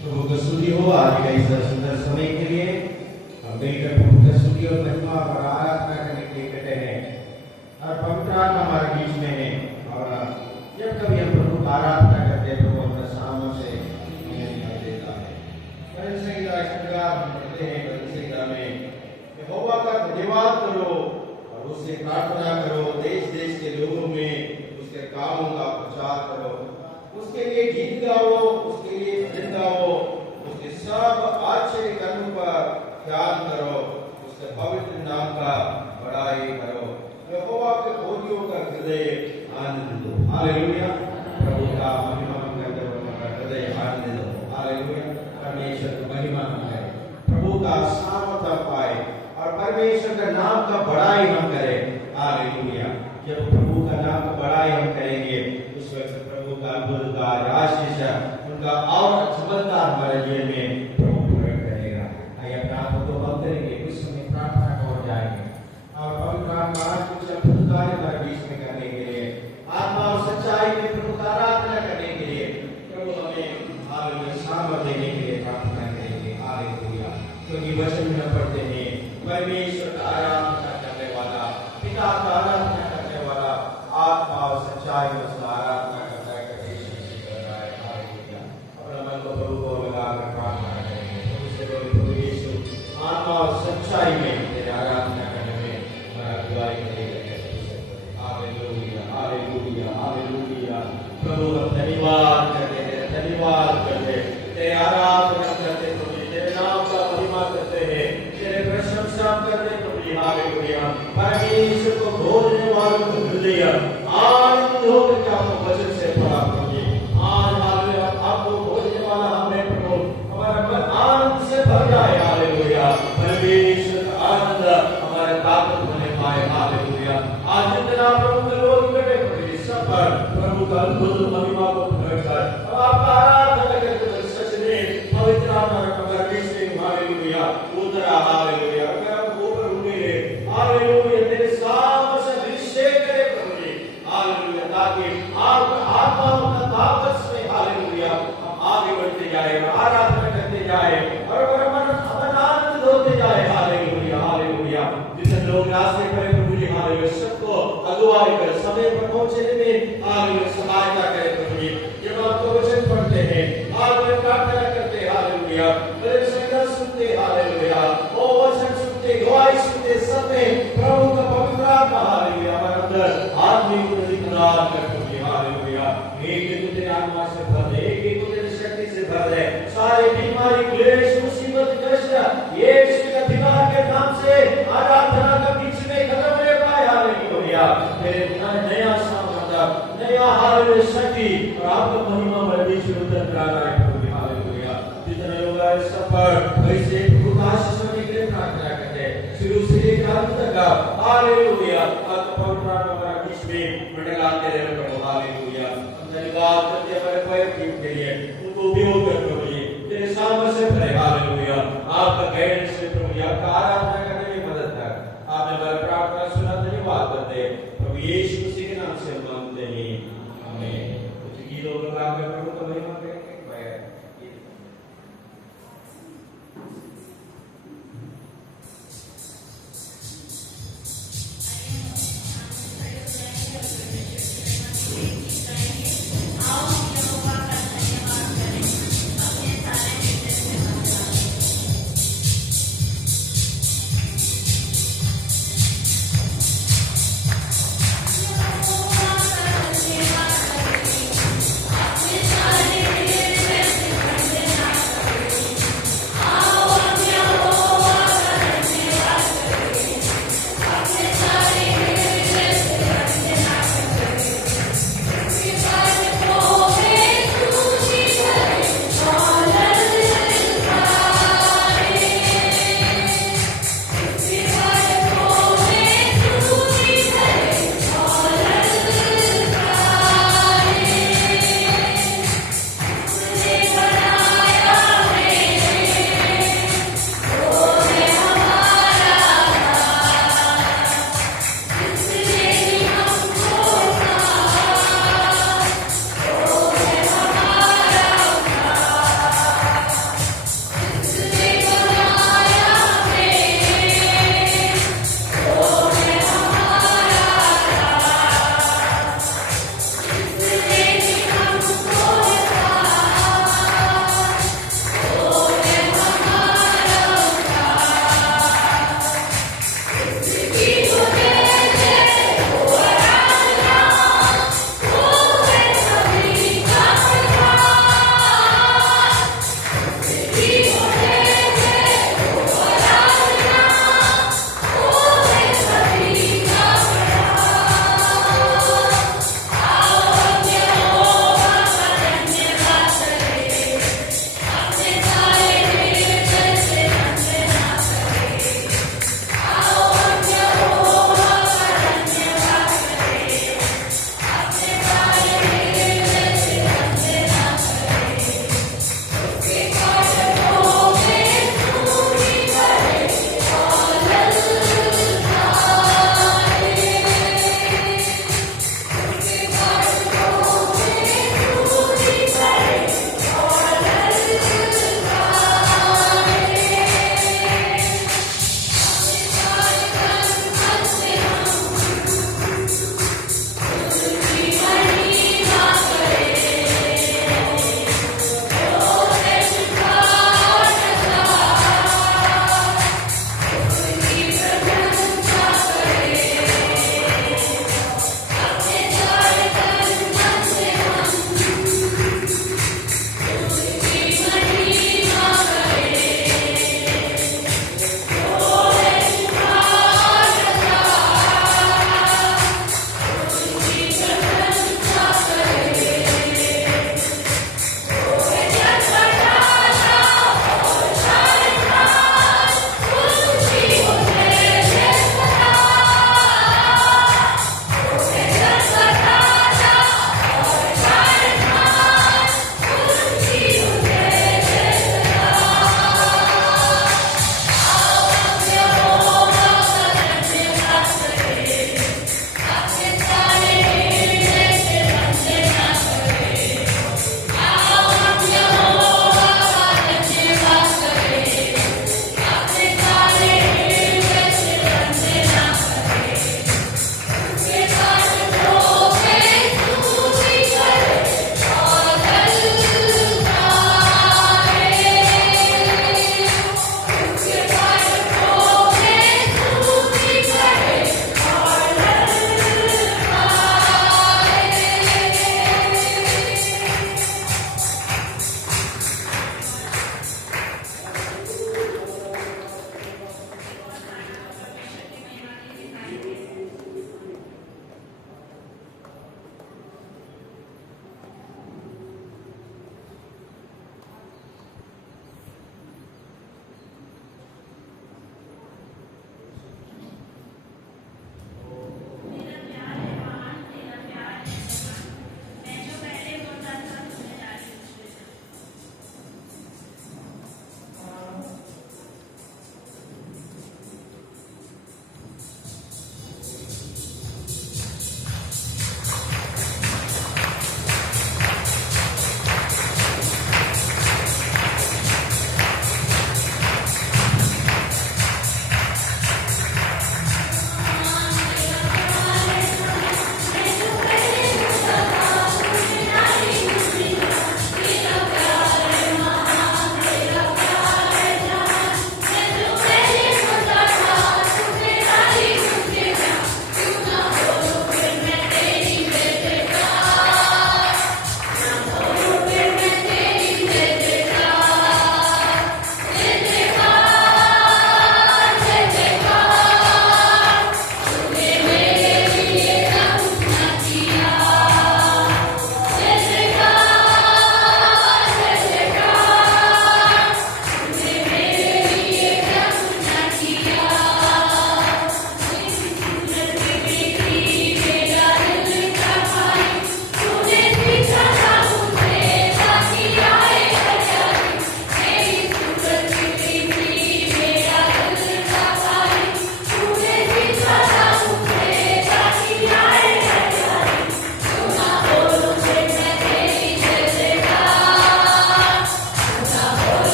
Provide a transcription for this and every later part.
प्रभु का स्तुति हो आज का इस सुंदर समय के लिए हम मिलकर प्रभु का स्तुति और महिमा और आराधना करने के लिए इकट्ठे हैं और पवित्र आत्मा हमारे बीच में है। और जब कभी हम प्रभु का आराधना करते हैं प्रभु अपने सामों से हमें देता है। भजन संहिता इस प्रकार हम पढ़ते हैं, भजन संहिता में यहोवा का धन्यवाद करो और उससे प्रार्थना करो, देश देश के लोगों में उसके कामों का प्रचार करो, उसके लिए गीत गाओ, उसके लिए भजन गाओ, उसके सब आश्चर्य कर्मों पर ध्यान करो, उसके पवित्र नाम का बड़ाई करो। यहोवा के खोजियों का हृदय आनंद दो। हालेलुया। प्रभु का महिमा करते हुए हृदय आनंद दो। हालेलुया। परमेश्वर की महिमा है, प्रभु का सामर्थ्य पाए और परमेश्वर का नाम का बड़ाई हम करें। हालेलुया। जब प्रभु का नाम का बड़ाई हम करेंगे उस वक्त प्रभु का अद्भुत कार्य आशीष उनका और चमत्कार हमारे जीवन में प्रभु प्रकट करेगा। आइए अपने आप को बंद करेंगे, कुछ समय प्रार्थना कर जाएंगे और पवित्र आत्मा कुछ अद्भुत कार्य हमारे बीच में करने के लिए, आत्मा और सच्चाई में प्रभु का आराधना करने के लिए प्रभु हमें हालेलुया सामर्थ्य देने के लिए प्रार्थना करेंगे। हालेलुया। क्योंकि वचन में पढ़ते हैं परमेश्वर का आराधना करने वाला, पिता का आराधना करने वाला आत्मा और सच्चाई में उसका आराधना करता है, कर रहा है। हालेलुया। अपना मन को प्रभु को लगाकर प्रार्थना करेंगे। उससे प्रभु यीशु आत्मा और सच्चाई में तेरे आराधना करने में हमारा अगुवाई करेगा। Hallelujah, hallelujah, hallelujah. प्रभु हम धन्यवाद करते हैं, धन्यवाद करते हैं, तेरे आराधना करते हैं, तेरे नाम का महिमा करते हैं, तेरे प्रशंसा करते हैं। हालेलुया। परमेश्वर को खोजने वालों को हृदय आनंद होकर के आपको वचन से पढ़ा करिए। आज हालेलुया आपको खोजने वाला हमें प्रभु हमारा मन आनंद से भर जाए। हालेलुया। परमेश्वर का आनंद हमारे ताकत बने पाए। हालेलुया। आज जितना प्रभु के लोग बैठे प्रभु सब पर प्रभु का अद्भुत महिमा को प्रकट कर आपका आराधना करते सच में पवित्र आत्मा हमारे बीच में हालेलुया उतरा। हालेलुया। हालेलुया। तेरे सामने से अभिषेक करे प्रभु जी। हालेलुया। ताकि आपका आत्मा का ताकत से हालेलुया हम आगे बढ़ते जाए, आराधना करते जाए और मन आनंद होते जाए। Hallelujah, hallelujah. जितने लोग रास्ते पर प्रभु जी हालेलुया सबको अगुवाई कर समय पर पहुंचने में हालेलुया सहायता करे प्रभु जी। जब आपको वचन पढ़ते हैं, हालेलुया प्रार्थना करते हैं, हालेलुया भजन संहिता सुनते, हालेलुया ओ वचन सुनते, गवाही सुनते, सब में प्रभु का पवित्र आत्मा हालेलुया हमारे अंदर आत्मिक अधिकार करते हैं। हालेलुया। एक तेरे आत्मा से भर दे, एक तेरी शक्ति से भर दे, सारे बीमारी क्लेश मुसीबत कष्ट यीशु के अधिकार के नाम से आराधना का बीच में खत्म हो पाए। हालेलुया। तेरे नया सामर्थ्य, नया हालेलुया शक्ति और आपका महिमा हमारे बीच में उतर कर आ रहा है प्रभु। हालेलुया। जितने लोग आए सब पर वैसे प्रभु का आशीष होने के लिए प्रार्थना करते हैं, शुरू से लेकर अंत तक। हालेलुया। आपका पवित्र आत्मा हमारे बीच में मंडलाते रहे प्रभु। हालेलुया। हम धन्यवाद करते हैं हमारे पवित्र टीम के लिए, उनको उपयोग कर प्रभु जी तेरे सामने से भरे। हालेलुया। आपका गाइडेंस से प्रभु आपका आराधना करने में मदद कर। आपने हमारी प्रार्थना सुना, धन्यवाद करते हैं प्रभु यीशु मसीह के नाम से हम मांगते हैं, आमीन। कुछ गीतों को गाकर प्रभु का महिमा करेंगे। I'll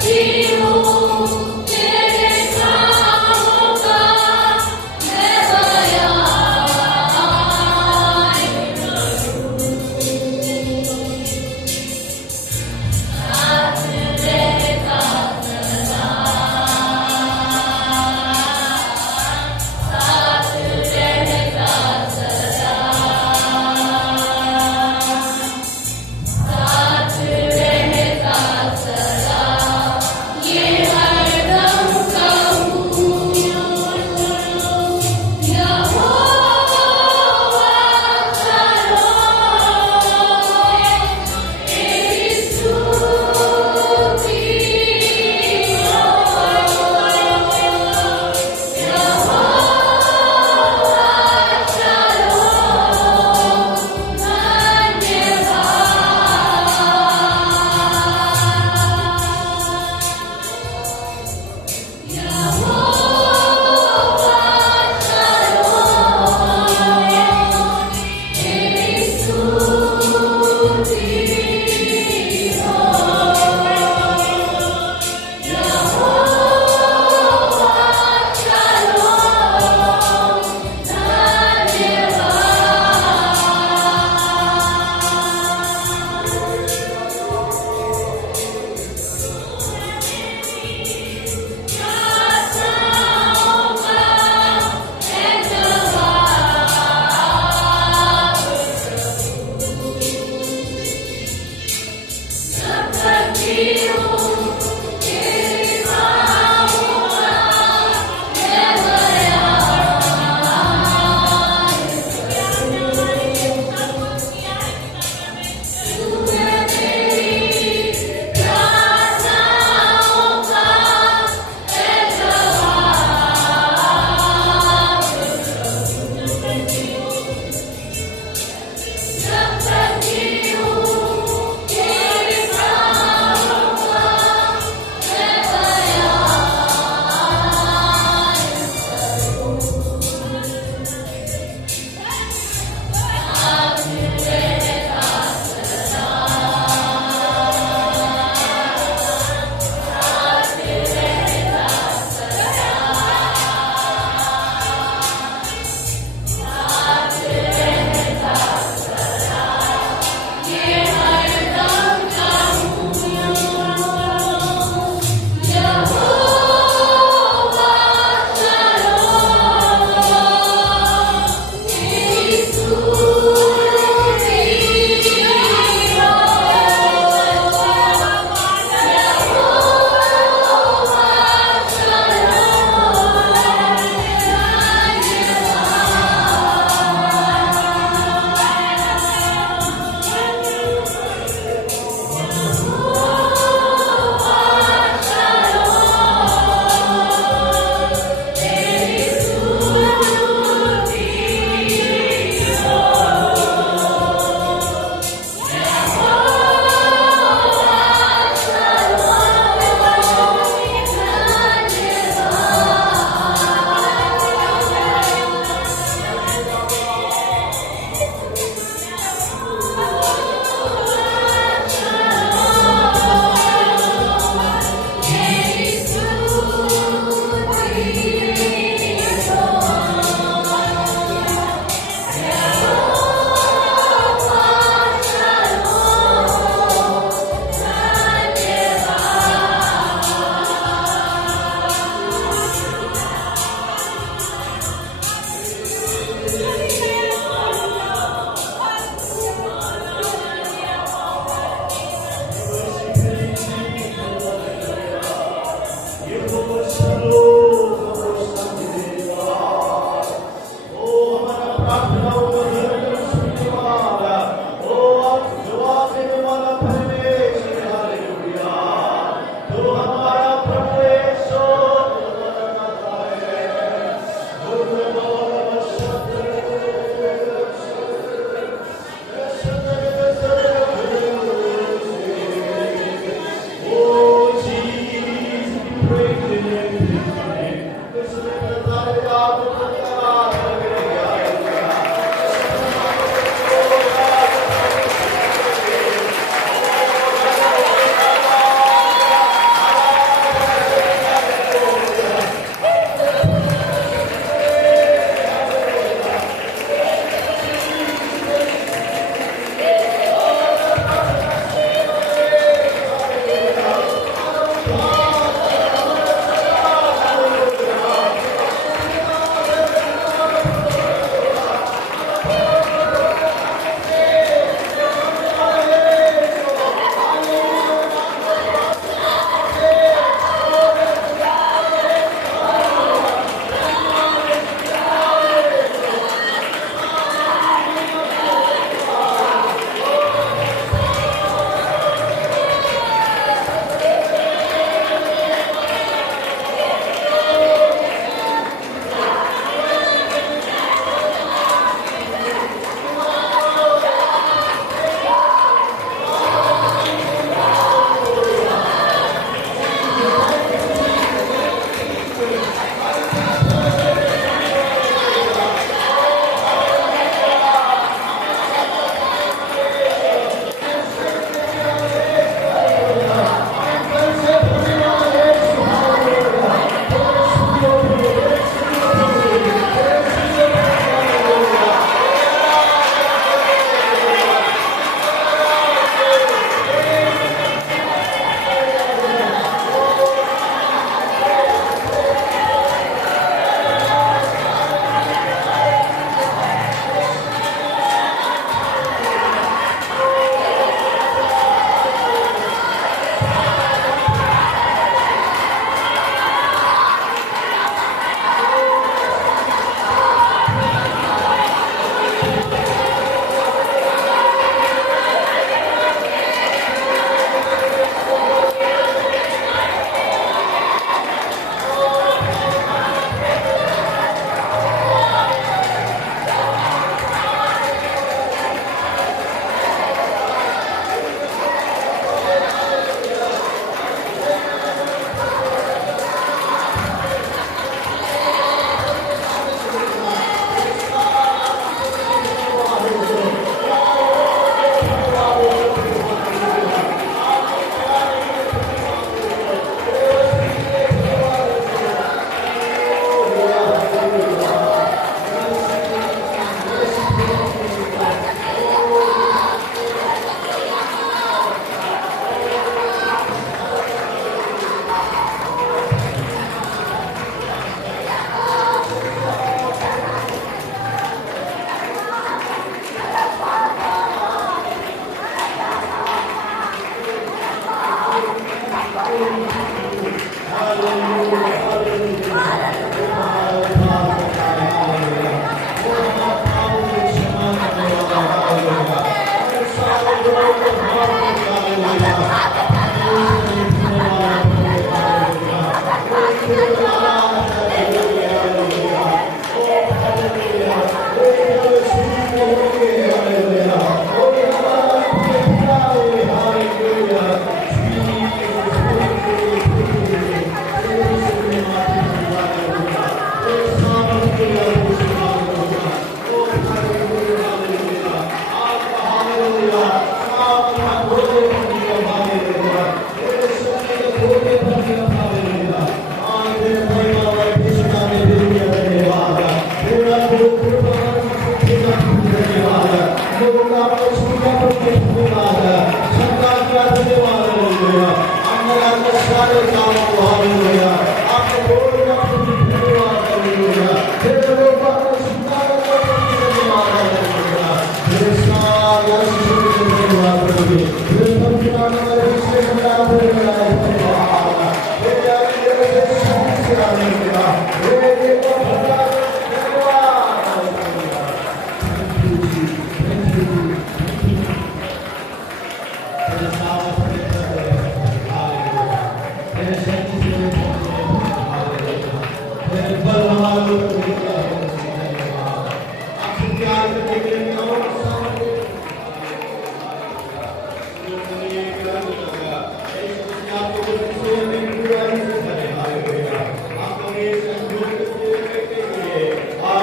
जीऊं तेरे कामों का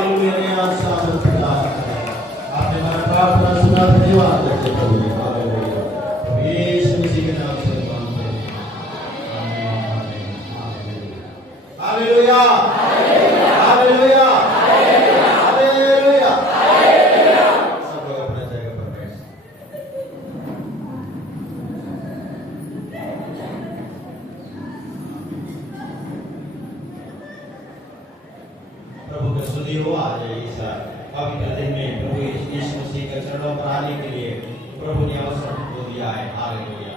हालेलुया ने आशा में प्रदान करें। आपने हमारा प्रार्थना सुना, धन्यवाद करते हैं प्रभु। हालेलुया, यीशु मसीह के नाम से मांगते हैं, आमीन, आमीन, हालेलुया, हालेलुया, हालेलुया। सब लोग अपने जगह पर बैठ। प्रभु का स्तुति हो। आज इस पवित्र दिन में प्रभु यीशु मसीह के चरणों पर आने के लिए प्रभु ने अवसर को दिया है। हालेलुया।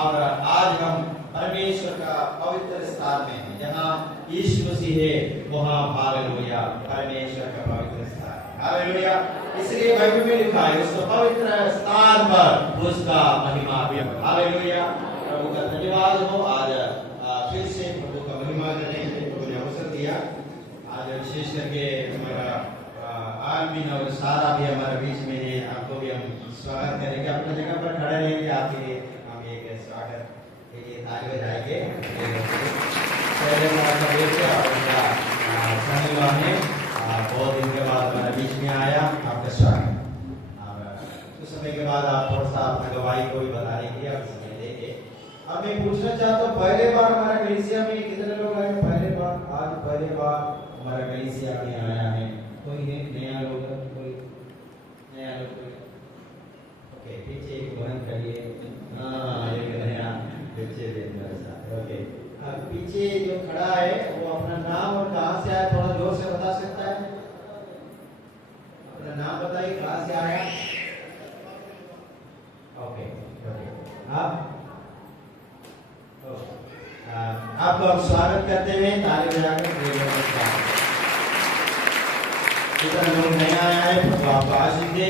और आज हम परमेश्वर का पवित्र स्थान में हैं, जहाँ यीशु मसीह है वहाँ हालेलुया परमेश्वर का पवित्र स्थान है। हालेलुया। इसलिए बाइबल में लिखा है उस पवित्र स्थान पर उसका महिमा भी। हालेलुया। प्रभु का धन्यवाद हो। आज फिर से प्रभु का महिमा करने के लिए प्रभु ने अवसर दिया। आज विशेष करके हमारा आलमीन और सारा भी हमारे बीच में है। आपको भी हम स्वागत करेंगे। अपनी जगह पर खड़े रहेंगे। आपके लिए हम एक स्वागत के लिए ताली बजाएंगे। पहले हमारा बेटा शनिवार ने बहुत दिन के बाद हमारे बीच में आया। आपका स्वागत। कुछ समय के बाद आप थोड़ा सा अपना गवाही को भी बताने के लिए आप समय देंगे। अब मैं पूछना चाहता हूँ, पहले बार हमारा कलीसिया में कितने लोग आए? पहले बार, आज पहले बार हमारा कलीसिया में आया है। कोई है नया लोग? कोई नया लोग? ओके, पीछे एक बहन करिए। हाँ, एक नया पीछे ओके। अब पीछे जो खड़ा है वो अपना नाम और कहाँ से आया थोड़ा जोर से बता सकता है? अपना नाम बताइए, कहाँ से आया? Okay okay. आप आपको हम स्वागत करते हुए ताली बजाकर कितना लोग नया आया है तो आपको आशीष दे।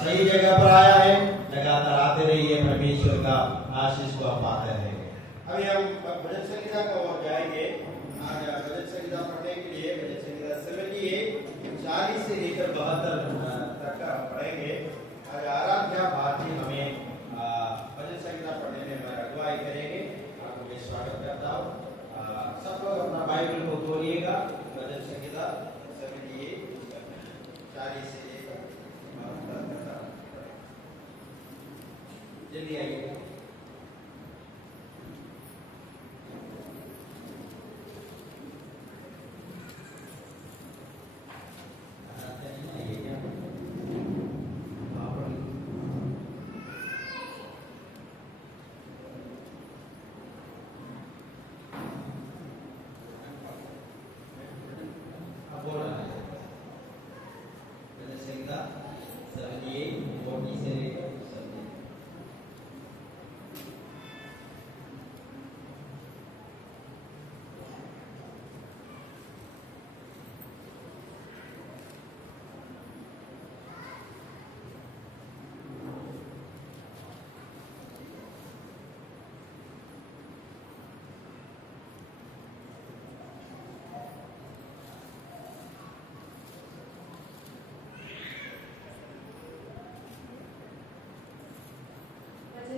सही जगह पर आया है, लगातार आते रहिए, परमेश्वर का आशीष को आप पाते रहेंगे। अभी हम भजन संहिता की ओर जाएंगे। आज भजन संहिता पढ़ने के लिए भजन संहिता 40 से लेकर 72 तक पढ़ेंगे। आज आराध्या भारती हमें भजन संहिता पढ़ने में हमारा अगुवाई करेंगे। आपको मैं स्वागत करता हूँ। सब लोग अपना बाइबल को खोलिएगा। भजन संहिता 40 से लेकर 72 तक जल्दी आइए।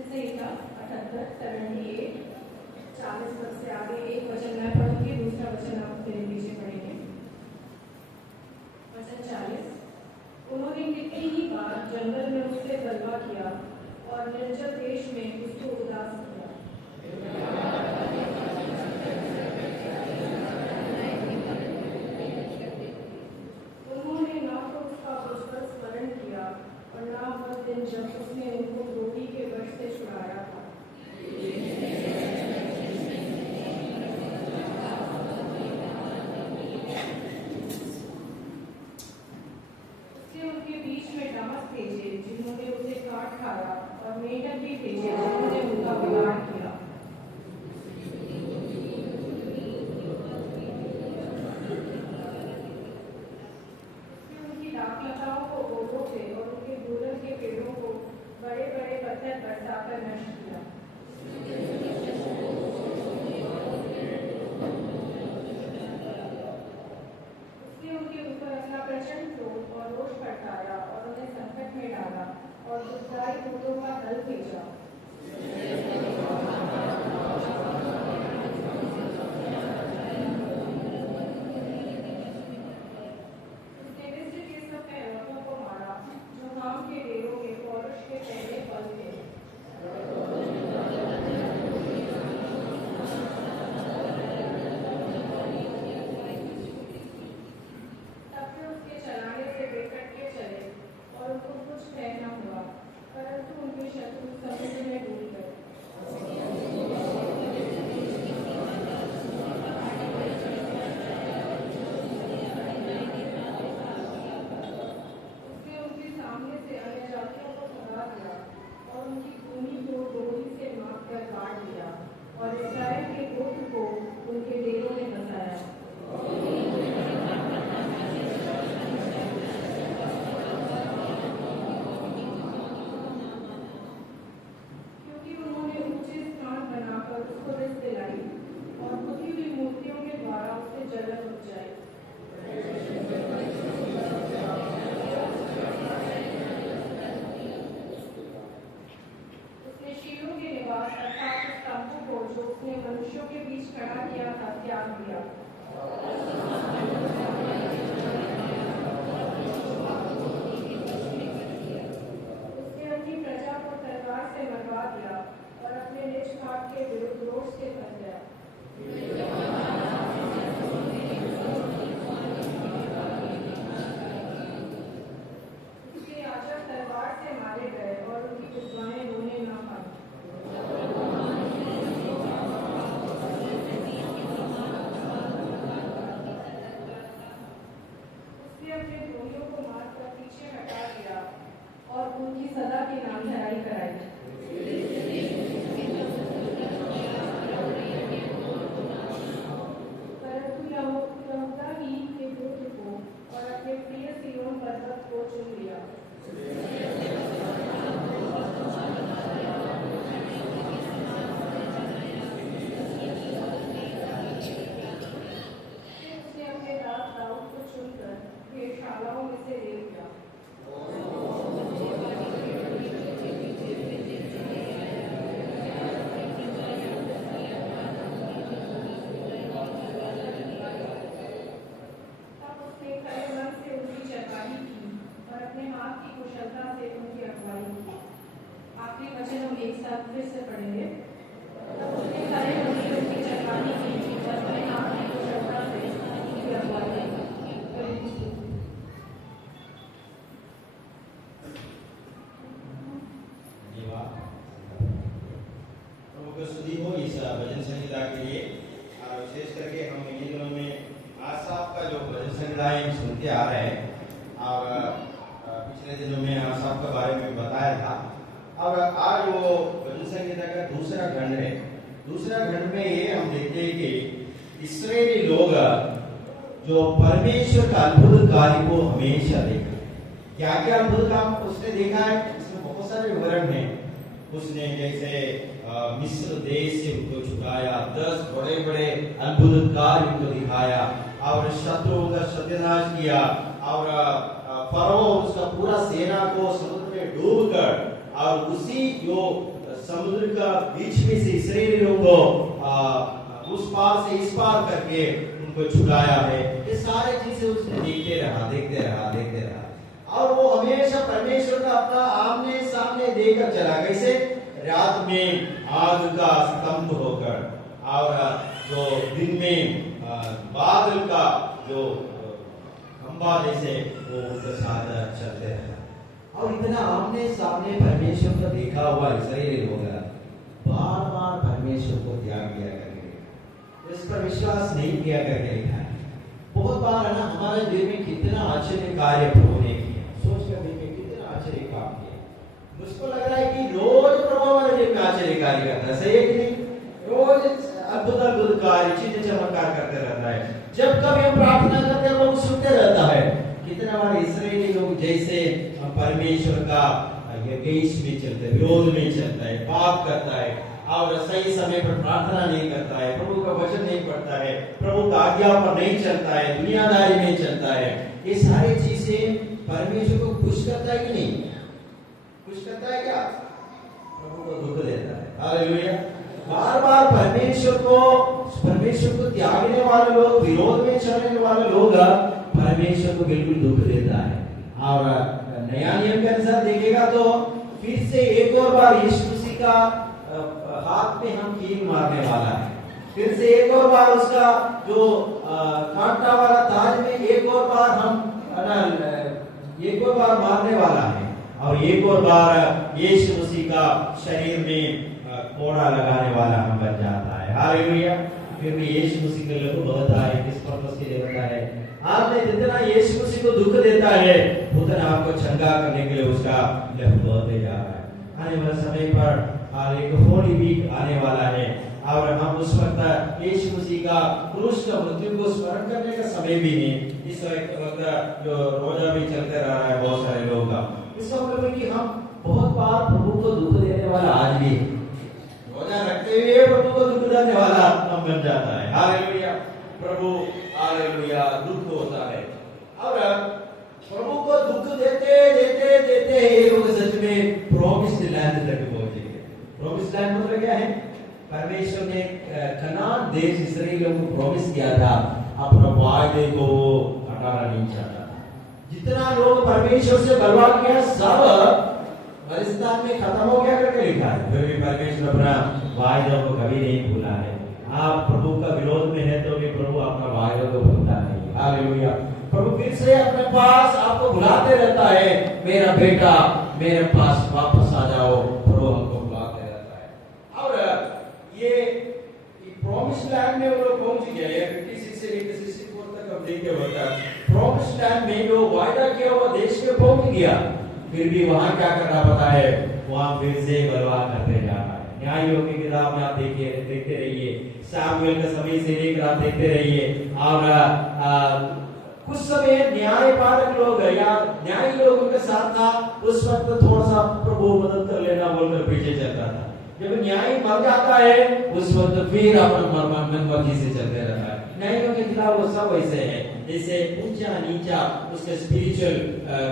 संहिता 78 40 पद से आगे एक वचन मैं पढ़ूंगी, दूसरा वचन आप मेरे पीछे पढ़ेंगे। वचन 40। उन्होंने कितनी ही बार जंगल में उससे बलवा किया और निर्जल देश में उसको उदास किया। उन्होंने ना तो उसका पुष्कर स्मरण किया और ना वह दिन जब उसने उनको रोटी के वश से छुड़ाया था। उसने उनके बीच में डांस भेजे जिन्होंने उसे काट खाया और मेंढक भी भेजे जिन्होंने उनका बिगाड़ किया। दाखलताओं को ओढ़ों से और उनके गुलर के पेड़ों को बड़े बड़े पत्थर बरसाकर नष्ट किया। उसने उनके ऊपर अपना प्रचंड क्रोध और रोष भड़काया और उन्हें संकट में डाला और दुखदाई दूतों का दल भेजा। उनकी सदा की नामधराई कराई। परंतु यहूदा ही के पुत्र को और अपने प्रिय सिय्योन पर्वत को चुन लिया। उसने अपने दास दाऊद को चुनकर भेड़शालाओं में से ले लिया। तब उसने खरे मन से उनकी चरवाही की और अपने हाथ की कुशलता से उनकी अगुवाई की। आखिरी वचन हम एक साथ फिर से पढ़ेंगे। तब उसने खरे मन से उनकी चरवाही की और अपने हाथ की कुशलता से उनकी अगुवाई की। प्रभु को स्तुति हो इस भजन संहिता के लिए। और विशेष करके हम इन दिनों में आसाफ का जो भजन संहिताएं सुनते आ रहे हैं, और पिछले दिनों में आसाफ के बारे में बताया था। और आज वो भजन संहिता का दूसरा खंड है। दूसरा खंड में ये हम देखते हैं कि इस्राएली लोग जो परमेश्वर का अद्भुत कार्य को हमेशा देखा। क्या क्या अद्भुत काम उसने देखा है, इसमें बहुत सारे विवरण हैं। उसने जैसे मिस्र देश से उनको छुड़ाया, 10 बड़े बड़े अद्भुत कार्य उनको दिखाया, और शत्रुओं का सत्यानाश किया, और फरो उसका पूरा सेना को समुद्र में डूबकर, और उसी जो समुद्र का बीच में से इस्राएली लोगों को उस पार से इस पार करके उनको छुड़ाया है। ये सारे चीजें उसने देखते रहा, और वो हमेशा परमेश्वर का अपना आमने सामने देखकर चला। कैसे? रात में आग का स्तंभ होकर, और जो दिन में बादल का जो खंभा जैसे वो उनके साथ चलते रहा। और इतना आमने सामने परमेश्वर को देखा हुआ इस्राएली लोग बार बार परमेश्वर को त्याग किया करके, इस पर विश्वास नहीं किया करके लिखा है। बहुत बार है ना, हमारे दिल में कितना आश्चर्य कार्य प्रभु ने किया, सोच कर देखिए कितना आश्चर्य काम किया। मुझको लग रहा है कि रोज प्रभु हमारे दिल में आश्चर्य कार्य करता है, सही है कि नहीं? रोज अद्भुत कार्य, चीजें चमत्कार करते रहता है। जब कभी हम प्रार्थना करते हैं वो सुनते रहता है। कितना बार इस्राएली लोग जैसे परमेश्वर का यज्ञ में चलते, विरोध में चलता है, पाप करता है, और सही समय पर प्रार्थना नहीं करता है, प्रभु का वचन नहीं पढ़ता है, प्रभु का आज्ञा पर नहीं चलता है, दुनियादारी में चलता है। ये सारी चीजें परमेश्वर को खुश करता है कि नहीं? खुश करता है क्या? प्रभु को दुख देता है। हालेलुया। बार बार परमेश्वर को त्यागने वाले लोग, विरोध में चलने वाले लोग परमेश्वर को बिल्कुल दुख देता है। और नया नियम के अनुसार देखिएगा तो फिर से एक और बार यीशु मसीह का हाथ में हम कील मारने वाला है। फिर से एक और बार उसका जो कांटा वाला ताज में एक और बार मारने वाला है, और एक और बार यीशु मसीह का शरीर में कोड़ा लगाने वाला हम बन जाता है। हालेलुया। फिर भी यीशु मसीह के लहू बहता है, किस पर्पस के लिए बहता है? आपने जितना यीशु मसीह को दुख देता है उतना आपको चंगा करने के लिए उसका लहू बहते जा रहा है। आने वाले समय पर एक होली वीक आने वाला है, और हम उस वक्त यीशु मसीह का क्रूस का मृत्यु को स्मरण करने का समय भी है। इस वक्त जो रोजा भी चलते रह रहा है बहुत सारे लोगों का, इसका मतलब कि हम बहुत बार प्रभु को दुख देने वाला आज भी रोजा रखते हुए प्रभु को दुख देने वाला हम बन जाता है। हालेलुया। प्रभु हालेलुया दुख होता है, और प्रभु को दुख देते देते देते ये लोग सच में प्रॉमिस्ड लैंड तक पहुंचेंगे। प्रॉमिस्ड लैंड मतलब क्या है? परमेश्वर ने कनान देश इस्राएलियों को प्रॉमिस किया था, अपना वायदे को हटाना नहीं चाहता था। जितना लोग परमेश्वर से बलवा किया सब बलिस्तान में खत्म हो गया करके लिखा है। फिर भी परमेश्वर अपना वायदा को कभी नहीं भूला है। आप प्रभु का विरोध में है तो भी प्रभु अपना वायदा को भूलता नहीं। हालेलुया। प्रभु फिर से अपने पास आपको बुलाते रहता है, मेरा बेटा मेरे पास वापस आ जाओ। प्रभु हमको बुलाते रहता है। और ये प्रॉमिस्ड लैंड में वो लोग पहुंच गए। 56 से 64 तक हम देखते होता है। प्रॉमिस्ड लैंड में जो वायदा किया हुआ देश में पहुंच गया, फिर भी वहां क्या करना पता है, वहां फिर से बलवा करते जा रहा है। न्यायियों की किताब में आप देखते रहिए, सामुएल का समय से लेकर आप देखते रहिए। और कुछ समय न्याय पालक लोग या न्यायी लोग उनके साथ था, उस वक्त थोड़ा सा प्रभु मदद कर लेना बोलकर पीछे चलता था। जब न्यायी मर जाता है उस वक्त फिर अपना मर्जी से चलते रहता है। न्यायियों के खिलाफ वो सब वैसे है, जैसे ऊंचा नीचा उसका स्पिरिचुअल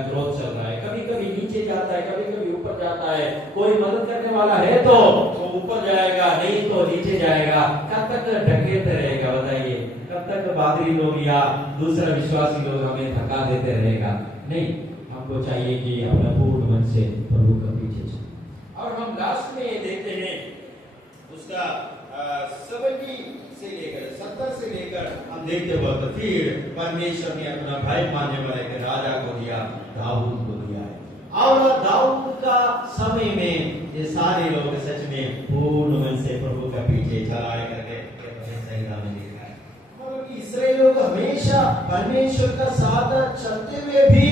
ग्रोथ चल रहा है। कभी कभी नीचे जाता है, कभी कभी ऊपर जाता है। कोई मदद करने वाला है तो वो ऊपर जाएगा, नहीं तो नीचे जाएगा। कब तक ढकेलते रहेगा बताइए? कब तक बादरी लोग या दूसरा विश्वासी लोग हमें धक्का देते रहेगा? नहीं, हमको चाहिए कि अपना पूर्ण मन से प्रभु का पीछे चले। और हम लास्ट में देखते हैं उसका 70 से लेकर हम देखते वक्त फिर परमेश्वर ने अपना भाई मानने वाले के राजा को दिया, दाऊद को दिया है। और दाऊद का समय में ये सारे लोग सच में पूर्ण मन से प्रभु का पीछे चलाए करके इसराइल लोग हमेशा परमेश्वर का साथ चलते हुए भी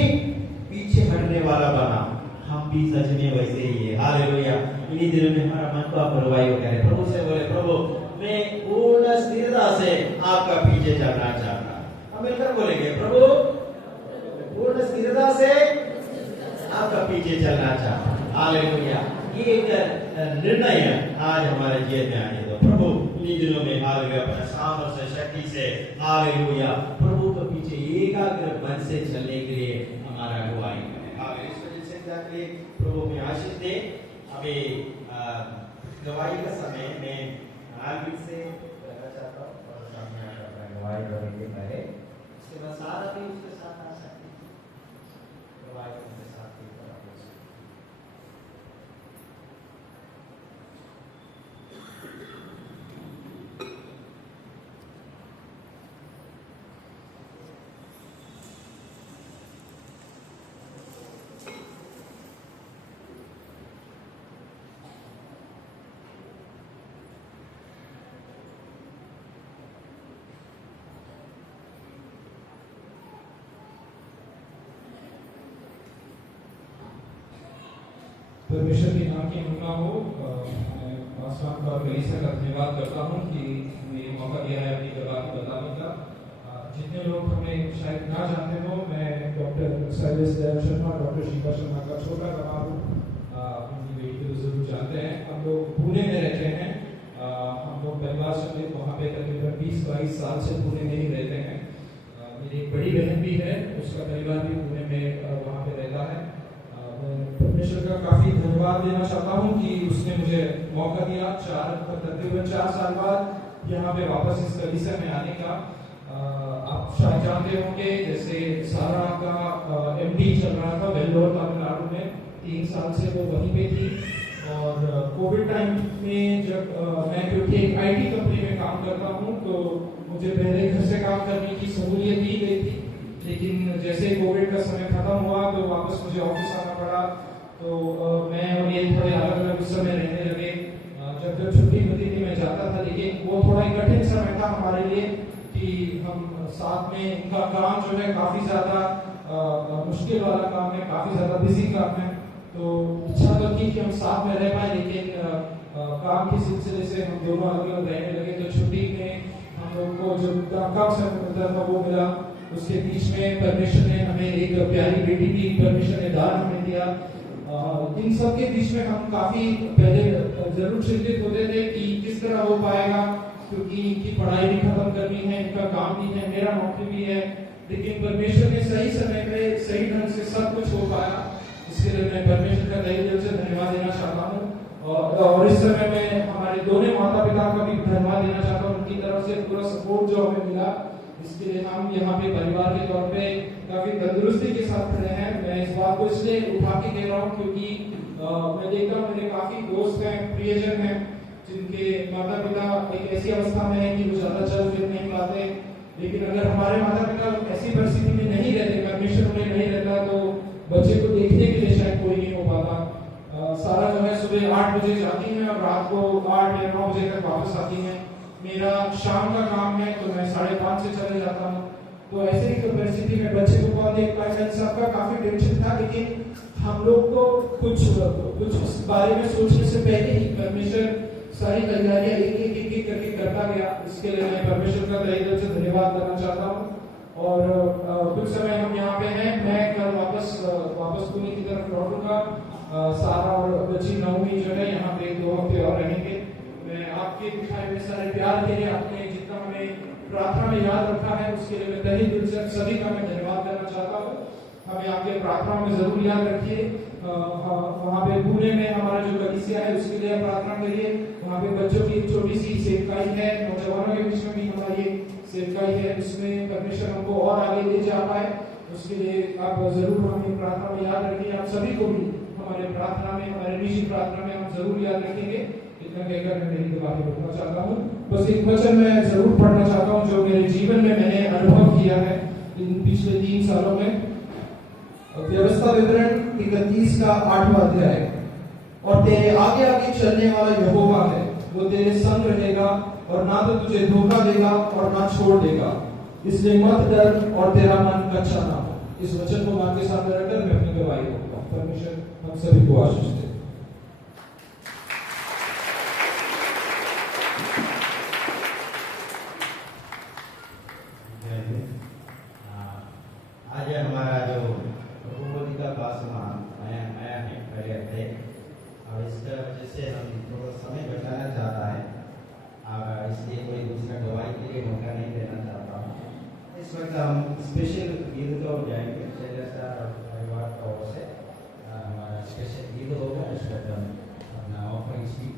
पीछे हटने वाला बना। हम भी सच में वैसे ही है। हालेलुया। इन्हीं दिनों में हमारा मन को अगुवाई करें, प्रभु से बोले, प्रभु मैं पूर्ण स्थिरता से आपका पीछे चलना चाहता हूं। हम मिलकर बोलेंगे, प्रभु पूर्ण स्थिरता से आपका पीछे चलना चाहता हूं। हालेलुया। ये एक निर्णय आज हमारे जीवन में आने दो प्रभु। इन्हीं दिनों में हालेलुया अपने सामर्थ्य से, शक्ति से, हालेलुया प्रभु के पीछे एकाग्र मन से चलने के लिए हमारा अगुवाई करें। हालेलुया। इस वजह से जाके प्रभु में आशीष दे। अभी गवाही का समय में आगे से कहना चाहता हूँ और सामने आकर अपना गवाही करेंगे पहले, उसके बाद सारा भी उसके साथ आ सकते हैं। गवाही उनके साथ ही करा परमेश्वर के नाम की महिमा हो। मैं आसमान का कलीसिया का धन्यवाद करता हूँ कि हमें ये मौका दिया है अपनी गवाही बताने का। जितने लोग हमें शायद ना जानते हो, मैं डॉक्टर शैलेश दयाल शर्मा, डॉक्टर शिवा शर्मा का छोटा कमाल हूँ। उनकी बेटी को जरूर जानते हैं। हम लोग पुणे में रहते हैं। हम लोग परिवार समेत वहाँ पे तकरीबन 20-22 साल से पुणे में ही रहते हैं। मेरी एक बड़ी बहन भी है, उसका परिवार भी पुणे में वहाँ पे रहता है। परमेश्वर का काफी धन्यवाद देना चाहता हूँ कि उसने मुझे मौका दिया तकरीबन 4 साल बाद यहाँ पे वापस इस कलीसिया में आने का। आप शायद जानते होंगे, जैसे सारा का MD चल रहा था वेल्लोर तमिलनाडु में, 3 साल से वो वहीं पे थी। और कोविड टाइम में जब मैं क्योंकि एक IT कंपनी में काम करता हूँ तो मुझे पहले घर से काम करने की सहूलियत दी गई थी, लेकिन जैसे कोविड का समय खत्म हुआ तो वापस मुझे ऑफिस आना पड़ा। तो मैं और ये थोड़े अलग अलग उस समय रहने लगे। जब जब छुट्टी होती थी मैं जाता था, लेकिन वो थोड़ा ही कठिन समय था हमारे लिए कि हम साथ में, इनका काम जो है काफ़ी ज़्यादा मुश्किल वाला काम है, काफ़ी ज़्यादा बिजी काम है। तो इच्छा तो थी कि हम साथ में रह पाए, लेकिन काम के सिलसिले से हम दोनों अलग अलग रहने लगे। तो छुट्टी में हम लोग को जो काम से मिलता था वो मिला। उसके बीच में परमेश्वर ने हमें एक प्यारी बेटी की परमेश्वर ने दान हमें दिया। इन सब के बीच में हम काफी पहले जरूर चिंतित होते थे कि किस तरह हो पाएगा, क्योंकि इनकी पढ़ाई भी खत्म करनी है, इनका काम भी है, मेरा नौकरी भी है। लेकिन परमेश्वर ने सही समय पे सही ढंग से सब कुछ हो पाया। इसके लिए मैं परमेश्वर का तहे दिल से धन्यवाद देना चाहता हूँ। और इस समय में हमारे दोनों माता पिता का भी धन्यवाद देना चाहता हूँ। उनकी तरफ से पूरा सपोर्ट जो हमें मिला, इसके लिए हम यहाँ पे परिवार के तौर पे काफी तंदुरुस्ती के साथ खड़े हैं। मैं इस बात को इसलिए उठा के कह रहा हूँ क्योंकि मैं देखता हूँ मेरे काफी दोस्त हैं, प्रियजन हैं, जिनके माता पिता एक ऐसी अवस्था में है कि वो ज्यादा चल फिर नहीं पाते। लेकिन अगर हमारे माता पिता ऐसी परिस्थिति में नहीं रहते, परमेश्वर में नहीं रहता, तो बच्चे को देखने के लिए शायद कोई नहीं हो पाता। सारा जो है सुबह 8 बजे जाती है और रात को 8 या 9 बजे तक वापस आती है। मेरा शाम का काम है तो मैं 5:30 से चले जाता हूँ। तो ऐसे ही तो परिस्थिति में बच्चे को बहुत देख पाए। सबका काफी टेंशन था, लेकिन हम लोग को कुछ इस बारे में सोचने से पहले ही परमेश्वर सारी तैयारियां एक करके करता गया। इसके लिए मैं परमेश्वर का तहे दिल से धन्यवाद करना चाहता हूँ। और कुछ समय हम यहाँ पे हैं, मैं कल वापस पुणे की तरफ लौटूंगा। सारा और बच्ची नवमी जो है यहाँ पे 2 हफ्ते और रहेंगे। मैं आपके दिखाए हुए सारे प्यार के लिए, आपने जितना हमें प्रार्थना में याद रखा है उसके लिए मैं तहे दिल से सभी का मैं धन्यवाद करना चाहता हूँ। हमें आपके प्रार्थना में जरूर याद रखिए। वहाँ पे पुणे में हमारा जो कलीसिया है उसके लिए प्रार्थना करिए। वहाँ पे बच्चों की एक छोटी सी सेवकाई है, नौजवानों के बीच में भी हमारी सेवकाई है, उसमें परमेश्वर हमको और आगे ले जा पाए उसके लिए आप जरूर हमें प्रार्थना में याद रखिए। आप सभी को भी हमारे प्रार्थना में, हमारे निजी प्रार्थना में हम जरूर याद रखेंगे। इतना कहकर मैं मेरी बातें रोकना चाहता हूँ। बस एक वचन मैं जरूर पढ़ना चाहता हूँ जो मेरे जीवन में मैंने अनुभव किया है इन पिछले 3 सालों में। व्यवस्था विवरण 31 का 8वां अध्याय। और तेरे आगे आगे चलने वाला यहोवा है, वो तेरे संग रहेगा और ना तो तुझे धोखा देगा और ना छोड़ देगा, इसलिए मत डर और तेरा मन अच्छा ना हो। इस वचन को मां के सामने रखकर मैं अपनी गवाही दूंगा। परमेश्वर हम सभी को आशीष दे। आज हमारा जो प्रभु का पासमान आया है पहले हफ्ते, और इसका वजह से हम थोड़ा समय बचाना चाहता है और इसलिए कोई दूसरा गवाही के लिए मौका नहीं देना चाहता हूँ। इस वक्त हम स्पेशल गीत को जाएंगे, परिवार की ओर से हमारा स्पेशल गीत होगा। इस वक्त हम अपना ऑफरिंग शीट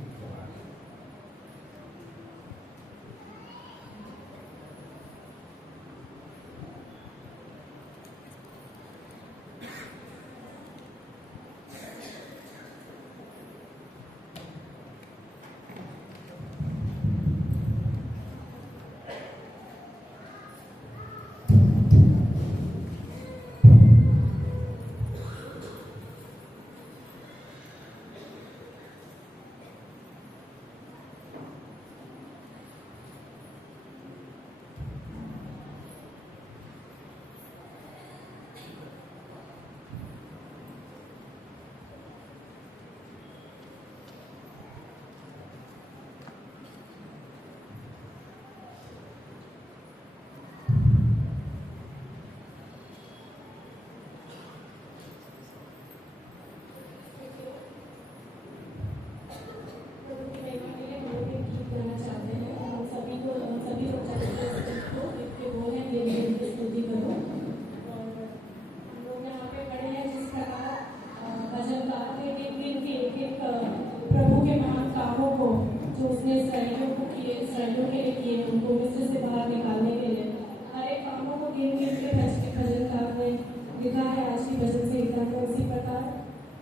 लिखा है आज की भजन संहिता में। उसी प्रकार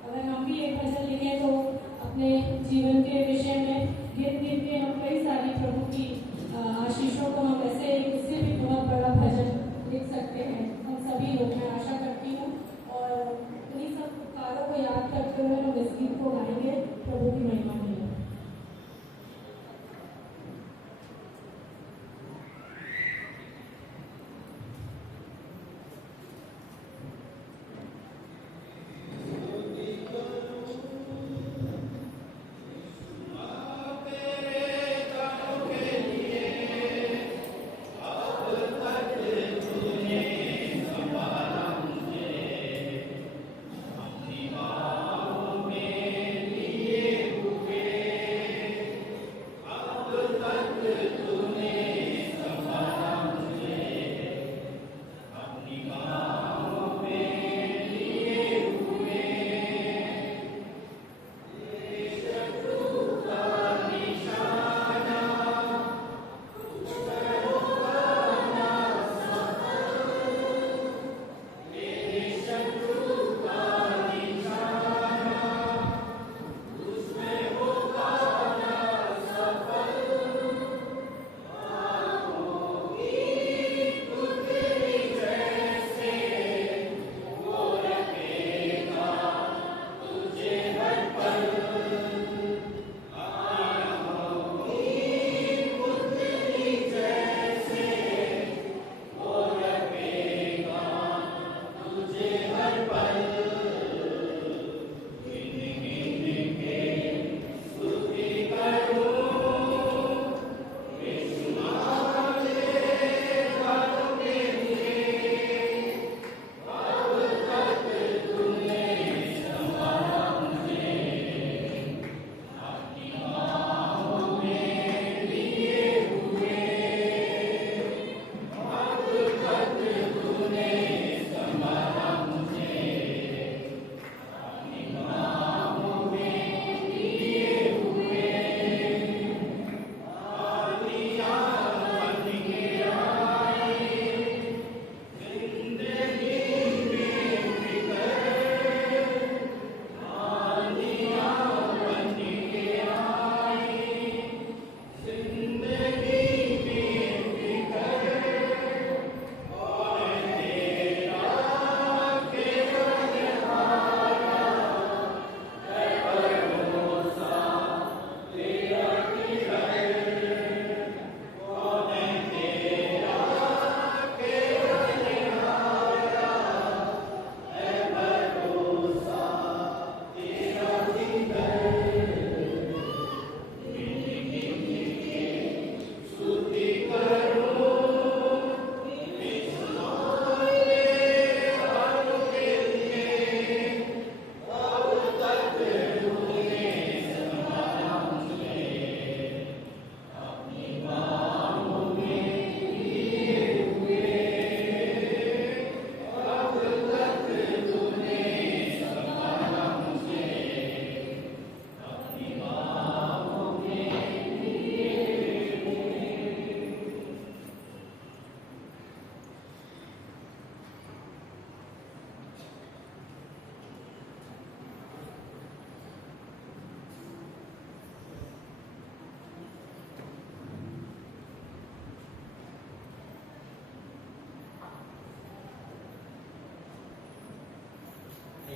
अगर हम भी एक भजन लिखें तो अपने जीवन के विषय में गिन के हम कई सारी प्रभु की आशीषों को हम ऐसे इससे भी बहुत बड़ा भजन लिख सकते हैं हम सभी लोग। मैं आशा करती हूँ और उन्हीं सब पुकारों को याद करते हुए हम इस गीत को गाएंगे प्रभु की महिमा के लिए। हमारा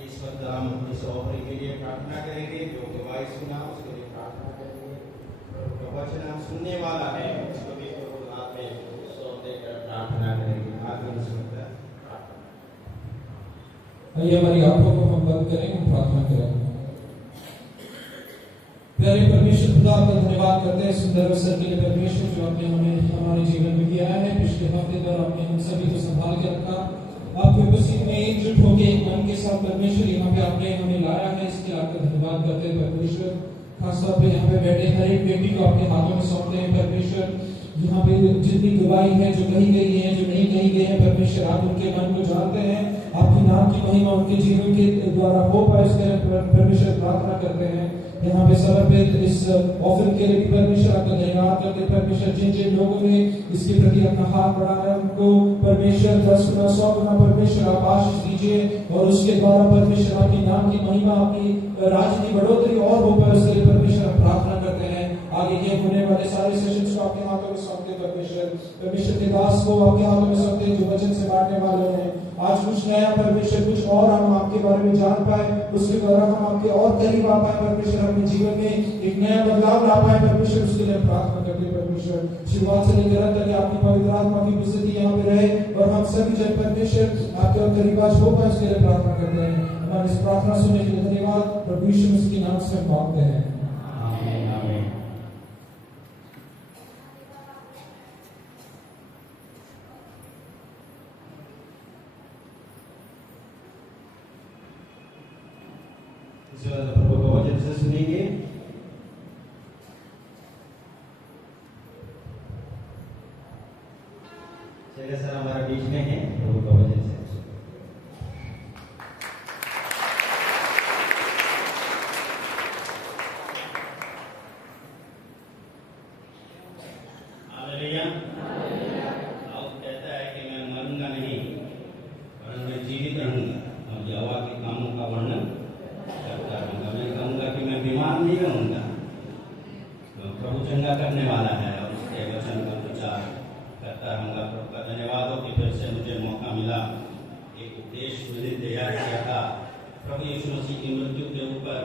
इस वक्त हम इस ऑफरी के लिए प्रार्थना करेंगे। जो गवाही सुना उसके लिए प्रार्थना करेंगे। प्रभु का वचन हम सुनने वाला है, उसको भी प्रभु हाथ में सौंप देकर प्रार्थना करेंगे। आगे सुनकर प्रार्थना। आइए हमारी आंखों को हम बंद करें, हम प्रार्थना करें। प्यारे परमेश्वर खुदा का धन्यवाद करते हैं सुंदर अवसर के लिए परमेश्वर जो आपने हमें हमारे जीवन में किया है। पिछले हफ्ते तक आपने हम सभी को संभाल के रखा। आपके उपस्थिति में एकजुट होकर एक मन के साथ परमेश्वर यहाँ पे आपने हमें लाया है, इसके आपका धन्यवाद करते हैं परमेश्वर। खासतौर पे यहाँ पे बैठे हर एक व्यक्ति को आपके हाथों में सौंपते हैं परमेश्वर। यहाँ पे जितनी गवाही है जो कही गई है जो नहीं कही गई है परमेश्वर आप उनके मन को जानते हैं। आपकी नाम की महिमा उनके जीवन के द्वारा हो पाए इसके परमेश्वर प्रार्थना करते हैं। यहाँ पे समर्पित इस ऑफर के लिए परमेश्वर आपका धन्यवाद करते हैं परमेश्वर। जिन जिन लोगों ने इसके प्रति अपना हाथ बढ़ाया उनको परमेश्वर 10 गुना 100 गुना परमेश्वर आप आशीष दीजिए और उसके द्वारा परमेश्वर आपकी नाम की महिमा अपनी राज्य की बढ़ोतरी और हो पाए उसके लिए परमेश्वर हम प्रार्थना करते हैं। आगे ये होने वाले सारे सेशंस को आपके हाथों में सौंपते परमेश्वर। परमेश्वर के दास को आपके हाथों में सौंपते जो वचन से बांटने वाले हैं। आज कुछ नया परमेश्वर कुछ और हम आपके बारे में जान पाए, उसके द्वारा हम आपके और करीब आ पाए परमेश्वर। अपने जीवन में एक नया बदलाव ला पाए परमेश्वर, उसके लिए प्रार्थना करते हैं परमेश्वर। शुरुआत से लेकर अंत तक आपकी पवित्र आत्मा की उपस्थिति यहाँ पे रहे और हम सभी जन परमेश्वर आपके और करीब आज हो पाए उसके लिए प्रार्थना करते हैं। हमारी इस प्रार्थना सुनने के लिए धन्यवाद। प्रभु यीशु मसीह के नाम से हम मांगते हैं, आमीन आमीन। प्रभु का वचन से सुनेंगे। चलिए सर हमारे बीच में है, प्रभु का वचन से हालेलुया। दाऊद कहता है कि मैं मरूंगा नहीं वरन मैं जीवित रहूंगा और यहोवा के कामों का वर्णन करता रहूंगा। मैं कहूंगा कि मैं बीमार नहीं रहूंगा। प्रभु चंगा करने वाला है और उसके वचन का प्रचार करता रहूंगा। प्रभु का धन्यवाद हो कि फिर से मुझे मौका मिला। एक उपदेश मैंने तैयार किया था प्रभु यीशु मसीह की मृत्यु के ऊपर,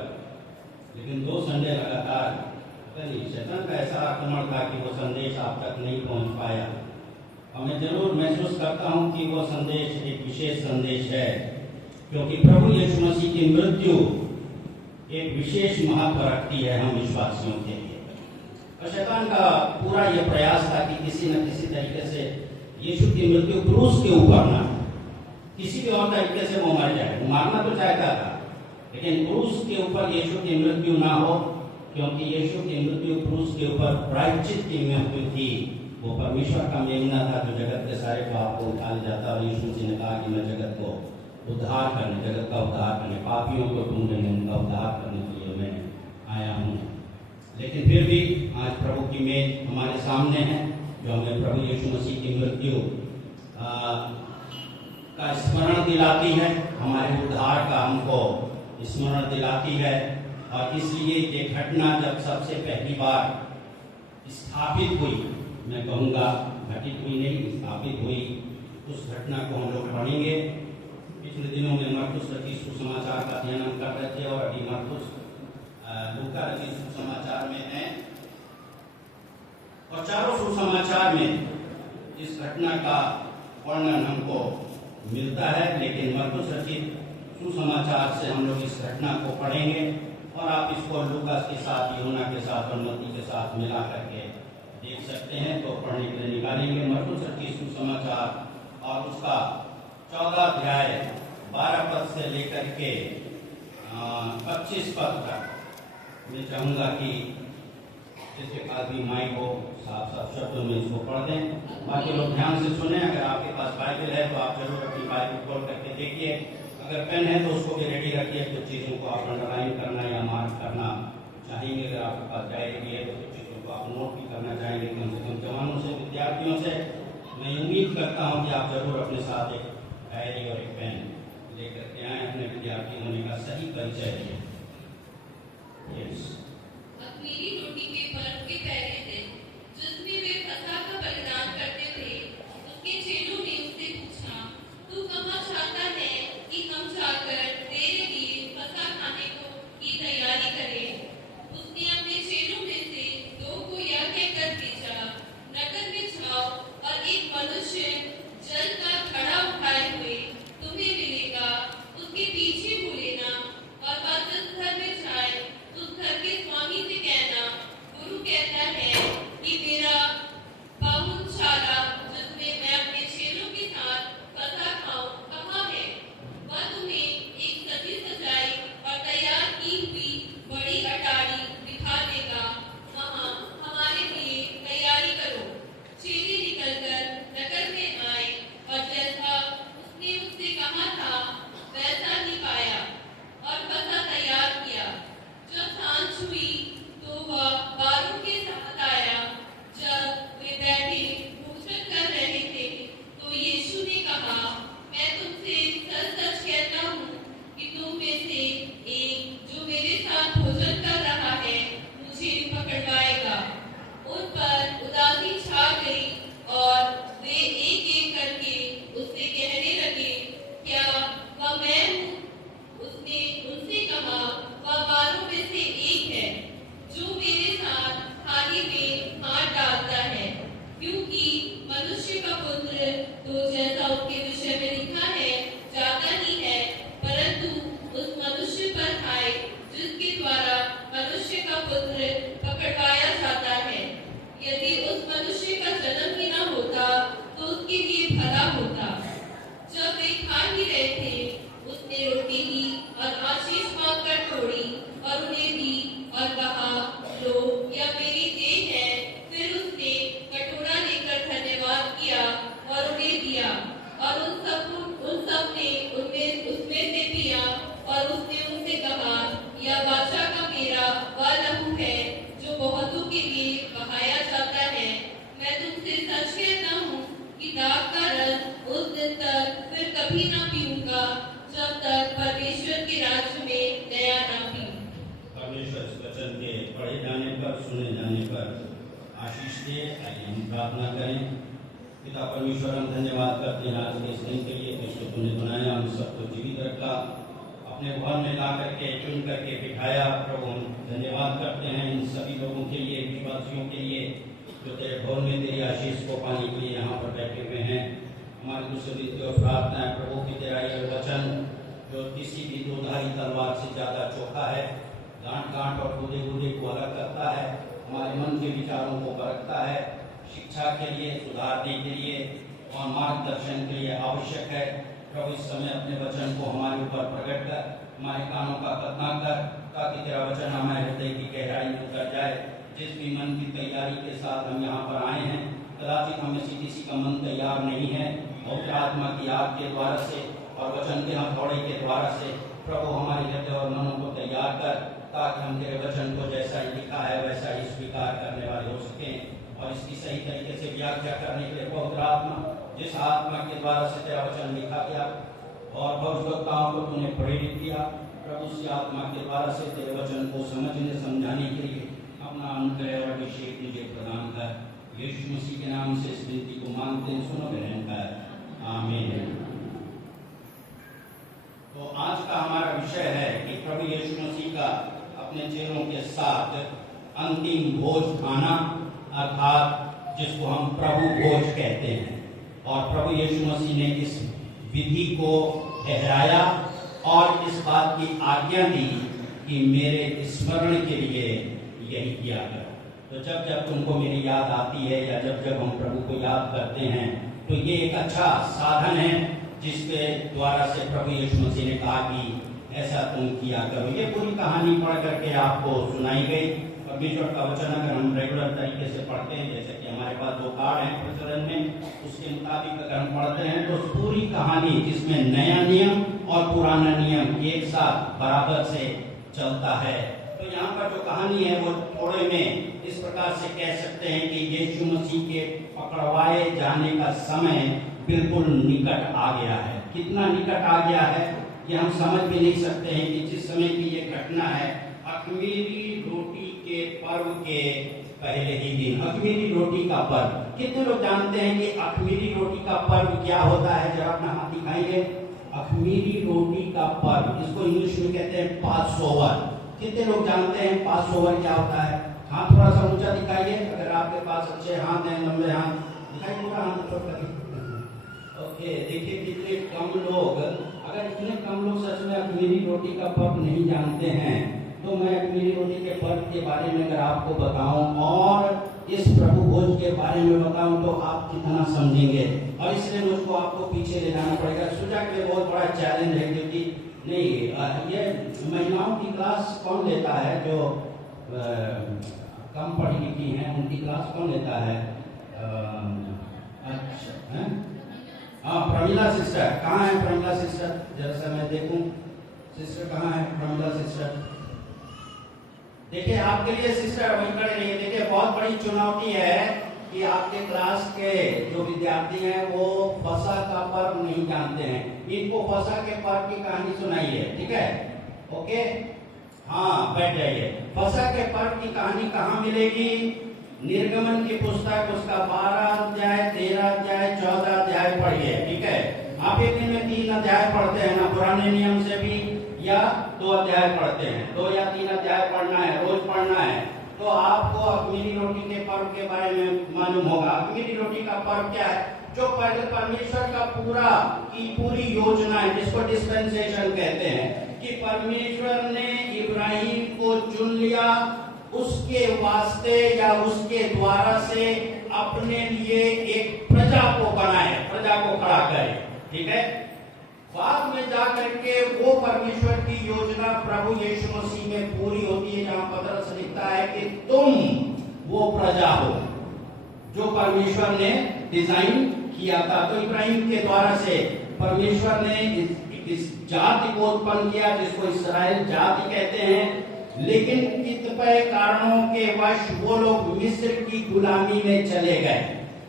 लेकिन 2 संडे लगातार शैतान का ऐसा आक्रमण था कि वो संदेश आप तक नहीं पहुंच पाया। और मैं जरूर महसूस करता हूं कि वो संदेश एक विशेष संदेश है, क्योंकि प्रभु यीशु मसीह की मृत्यु एक विशेष महत्व रखती है हम विश्वासियों के लिए। और शैतान का पूरा ये प्रयास था कि किसी न किसी तरीके से यीशु की मृत्यु क्रूस के ऊपर ना, किसी भी और तरीके से वो मर जाए। वो मारना तो चाहता था, लेकिन क्रूस के ऊपर यीशु की मृत्यु ना हो, क्योंकि यीशु की मृत्यु क्रूस के ऊपर प्रायश्चित की मृत्यु थी। वो परमेश्वर का मेमना था जो जगत के सारे पाप को उठा ले जाता। और यीशु जी ने कहा कि मैं जगत को उद्धार करने, जगत का उद्धार करने, पापियों को ढूंढने, उनका उद्धार करने के लिए मैं आया हूँ। लेकिन फिर भी आज प्रभु की मेज हमारे सामने है जो हमें प्रभु यीशु मसीह की मृत्यु का स्मरण दिलाती है, हमारे उद्धार का हमको स्मरण दिलाती है। और इसलिए ये घटना जब सबसे पहली बार स्थापित हुई, मैं कहूँगा घटित हुई नहीं, स्थापित हुई, उस घटना को हम लोग पढ़ेंगे। पिछले दिनों में मरकुस रचित सुसमाचार का अध्ययन हम कर रहे थे और अभी मरकुस लूका रचित सुसमाचार में है। और चारों सुसमाचार में इस घटना का वर्णन हमको मिलता है, लेकिन मरकुस रचित सुसमाचार से हम लोग इस घटना को पढ़ेंगे और आप इसको लूका के साथ, यूहन्ना के साथ और मत्ती के साथ मिला करके देख सकते हैं। तो पढ़ने के लिए निकालेंगे मरकुस रचित सुसमाचार और उसका 14 अध्याय 12 पद से लेकर के 25 पद तक। मैं चाहूँगा कि जिसके पास भी माइक हो साफ साफ शब्दों में इसको पढ़ दें, बाकी लोग ध्यान से सुने। अगर आपके पास बाइबल है तो आप जरूर अपनी बाइबल खोल करके देखिए। अगर पेन है तो उसको भी रेडी रखिए। कुछ चीज़ों को आप अंडरलाइन करना या मार्क करना चाहेंगे। अगर आपके पास डायरी भी है तो कुछ चीज़ों को आप नोट भी करना चाहेंगे। कम से कम जवानों से, विद्यार्थियों से मैं उम्मीद करता हूँ कि आप जरूर अपने साथ एक डायरी और एक पेन लेकर के आए, अपने विद्यार्थी होने का सही परिचय दिए। अख़मीरी रोटी के पर्व के पहले दिन जिसमें वे फसह का बलिदान करते थे, उसके चेलों ने उससे पूछा, तू कहाँ चाहता है कि हम जाकर तेरे वैसा ही पाया और फसा तैयार किया। जब सांझ हुई तो वह बारों के साथ आया। जब वे बैठे भोजन कर रहे थे तो यीशु ने कहा, मैं तुमसे सच सच कहता हूँ कि तुम में से एक जो मेरे साथ भोजन कर रहा है मुझे पकड़वाएगा। उन पर उदासी छा गई और वे एक एक करके उससे कहने लगे, क्या वह मैं हूँ? उसने उनसे कहा, वह बारों में से एक है जो मेरे साथ थाली में हाथ डालता है। क्योंकि मनुष्य का पुत्र तो जैसा उसके विषय में लिखा है जाता ही है, परंतु उस मनुष्य पर हाय जिसके द्वारा मनुष्य का पुत्र पकड़वाया जाता है। यदि उस मनुष्य का जन्म ही न होता तो उसके लिए भला होता। जब वे खा ही रहे थे, उसने रोटी ली और आशीष मांगकर तोड़ी और उन्हें दी और कहा, लो, यह मेरी देह है। फिर उसने कटोरा लेकर धन्यवाद किया और उन्हें दिया और उन सब ने उसमें से पिया। और उसने उनसे कहा, यह वाचा का मेरा वह लहू है जो बहुतों के लिए बहाया जाता है। मैं तुमसे सच कहता हूँ कि दाख का रस उस दिन तक फिर कभी न पीऊंगा जब तक परमेश्वर के राज्य में नया न पीऊं। परमेश्वर इस वचन के पढ़े जाने पर, सुने जाने पर आशीष दे। आइए हम प्रार्थना करें। पिता परमेश्वर, हम धन्यवाद करते हैं आज के इस दिन के लिए, जिसको तुमने बनाया, हम सबको जीवित रखा, अपने भवन में ला करके चुन करके बिठाया। प्रभु, हम धन्यवाद करते हैं इन सभी लोगों के लिए, विश्वासियों के लिए जो तेरे भवन में तेरी आशीष को पाने के लिए यहाँ पर बैठे हुए हैं। हमारी दूसरी और प्रार्थना है प्रभु कि तेरा यह वचन जो किसी भी दोधारी तलवार से ज्यादा चोखा है, गांठ गांठ और गुदे गुदे को अलग करता है, हमारे मन के विचारों को परखता है, शिक्षा के लिए, सुधारने के लिए और मार्गदर्शन के लिए आवश्यक है। प्रभु, इस समय अपने वचन को हमारे ऊपर प्रकट कर, हमारे कानों का खतना कर, ताकि तेरा वचन हमारे हृदय की गहराई में उतर जाए। जिस भी मन की तैयारी के साथ हम यहाँ पर आए हैं, कदाचित हमें से किसी का मन तैयार नहीं है, पवित्र आत्मा की आग के द्वारा से और वचन के हथौड़े के द्वारा से प्रभु हमारे हृदय और मनों को तैयार कर, ताकि हम तेरे वचन को जैसा ही लिखा है वैसा ही स्वीकार करने वाले हो सकें और इसकी सही तरीके से व्याख्या करने के लिए पवित्र आत्मा, जिस आत्मा के द्वारा से तेरा वचन लिखा गया और भविष्यवक्ताओं को तूने प्रेरित किया, प्रभु उसी आत्मा के द्वारा से तेरे वचन को समझने समझाने के लिए अपना अनुग्रह और अभिषेक मुझे प्रदान कर। यीशु मसीह के नाम से इस विनती को मांगते हैं, सुनो ग्रहण कर, आमीन। तो आज का हमारा विषय है कि प्रभु यीशु मसीह का अपने चेलों के साथ अंतिम भोज खाना, अर्थात जिसको हम प्रभु भोज कहते हैं। और प्रभु यीशु मसीह ने इस विधि को दोहराया और इस बात की आज्ञा दी कि मेरे स्मरण के लिए यही किया करो। तो जब जब तुमको मेरी याद आती है या जब जब हम प्रभु को याद करते हैं, तो ये एक अच्छा साधन है जिसके द्वारा से प्रभु यीशु मसीह ने कहा कि ऐसा तुम किया करो। ये पूरी कहानी पढ़ करके आपको सुनाई गई। परमेश्वर का वचन अगर हम रेगुलर तरीके से पढ़ते हैं, जैसे कि हमारे पास 2 कार्ड हैं प्रचलन में, उसके मुताबिक अगर हम पढ़ते हैं तो पूरी कहानी जिसमें नया नियम और पुराना नियम एक साथ बराबर से चलता है। तो यहाँ पर जो कहानी है वो थोड़े में इस प्रकार से कह सकते हैं कि यीशु मसीह के पकड़वाए जाने का समय बिल्कुल निकट आ गया है। कितना निकट आ गया है ये हम समझ भी नहीं सकते हैं कि जिस समय की ये घटना है, अख़मीरी रोटी के पर्व के पहले ही दिन, अख़मीरी रोटी का पर्व। कितने लोग जानते हैं कि अख़मीरी रोटी का पर्व क्या होता है? जरा अपना हाथ दिखाइए। अख़मीरी रोटी का पर्व, इसको इंग्लिश में कहते हैं पासओवर। कितने लोग जानते हैं पासओवर क्या होता है? हाथ थोड़ा सा ऊंचा दिखाइए, अगर आपके पास अच्छे हाथ हैं, लंबे हाथ दिखाइए, पूरा हाथ ऊपर। ओके, देखिए कितने कम लोग, अगर इतने कम लोग सच में अख़मीरी रोटी का पर्व नहीं जानते हैं, तो मैं अख़मीरी रोटी के पर्व के बारे में अगर आपको बताऊं और इस प्रभु भोज के बारे में बताऊं तो आप कितना समझेंगे। और इसलिए मुझको आपको पीछे ले जाना पड़ेगा। सुजा के बहुत बड़ा चैलेंज है, क्योंकि नहीं ये महिलाओं की क्लास कौन लेता है? जो कम पढ़ी लिखी हैं उनकी क्लास कौन लेता है? अच्छा, हाँ, प्रमिला सिस्टर कहाँ है? प्रमिला सिस्टर जरा सा मैं देखूं, सिस्टर कहाँ है? प्रमिला सिस्टर, देखिए आपके लिए सिस्टर वहीं खड़े रहिए। देखिए बहुत बड़ी चुनौती है कि आपके क्लास के जो विद्यार्थी हैं वो फसा का पर्व नहीं जानते हैं। इनको फसा के पर्व की कहानी सुनाइए, ठीक है? ओके, हाँ बैठ जाइए। फसा के पर्व की कहानी कहाँ मिलेगी? निर्गमन की पुस्तक उसका 12 अध्याय, 13 अध्याय, 14 अध्याय पढ़िए, ठीक है? आप एक दिन में 3 अध्याय पढ़ते हैं ना, पुराने नियम से भी, या 2 अध्याय पढ़ते हैं, 2 या 3 अध्याय पढ़ना है, रोज पढ़ना है, तो आपको अख़मीरी रोटी के पर्व के बारे में मालूम होगा। अख़मीरी रोटी का पर्व क्या है? जो पहले परमेश्वर का पूरी योजना है, जिसको डिस्पेंसेशन कहते हैं, कि परमेश्वर ने इब्राहिम को चुन लिया, उसके वास्ते या उसके द्वारा से अपने लिए एक प्रजा को बनाए, प्रजा को खड़ा करे, ठीक है? बाद में जाकर के वो परमेश्वर की योजना प्रभु यीशु मसीह में पूरी होती है, जहां पतरस लिखता है कि तुम वो प्रजा हो जो परमेश्वर ने डिजाइन किया था। तो इब्राहिम के द्वारा से परमेश्वर ने इस जाति को उत्पन्न किया, जिसको इस्राएल जाति कहते हैं। लेकिन कतिपय कारणों के वश वो लोग मिस्र की गुलामी में चले गए।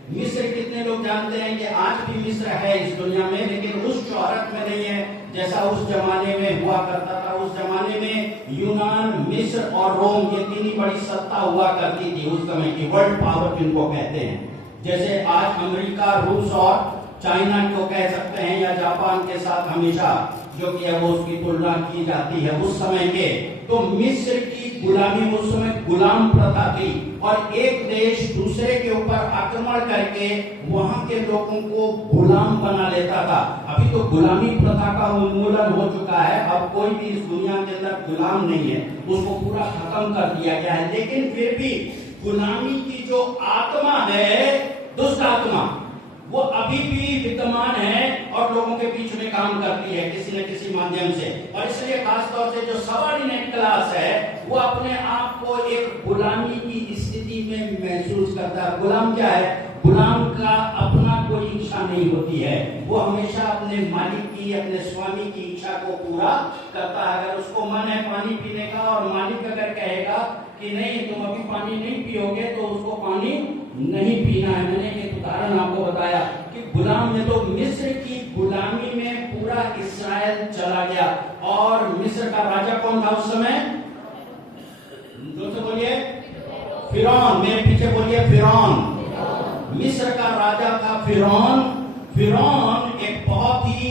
मिस्र कितने लोग जानते हैं कि आज भी मिस्र है इस दुनिया में, लेकिन उस शोहरत में नहीं है जैसा उस जमाने में हुआ करता था। उस जमाने में यूनान, मिस्र और रोम, ये 3 ही बड़ी सत्ता हुआ करती थी उस समय की, वर्ल्ड पावर जिनको कहते हैं। जैसे आज अमेरिका, रूस और चाइना को कह सकते हैं, या जापान के साथ हमेशा जो कि है वो उसकी तुलना की जाती है उस समय के। तो मिस्र की गुलामी, उस समय गुलाम प्रथा थी, और एक देश दूसरे के ऊपर आक्रमण करके वहां के लोगों को गुलाम बना लेता था। अभी तो गुलामी प्रथा का उन्मूलन हो चुका है, अब कोई भी इस दुनिया के अंदर गुलाम नहीं है, उसको पूरा खत्म कर दिया गया है। लेकिन फिर भी गुलामी की जो आत्मा है, दुष्ट आत्मा, वो अभी भी विद्यमान है और लोगों के बीच में काम करती है किसी न किसी माध्यम से। और इसलिए खासतौर से जो सबऑर्डिनेट क्लास है वो अपने आप को एक गुलामी की स्थिति में महसूस करता है। गुलाम क्या है? गुलाम का अपना कोई इच्छा नहीं होती है, वो हमेशा अपने मालिक की, अपने स्वामी की इच्छा को पूरा करता है। अगर उसको मन है पानी पीने का और मालिक अगर कहेगा कि नहीं तुम अभी पानी नहीं पियोगे, तो उसको पानी नहीं पीना है। मैंने एक उदाहरण आपको बताया कि गुलाम में तो मिस्र की गुलामी में पूरा इस्राएल चला गया। और मिस्र का राजा कौन था उस समय? जोर से बोलिए, फिरौन। मेरे पीछे बोलिए, फिरौन। मिस्र का राजा था फिरौन। फिरौन एक बहुत ही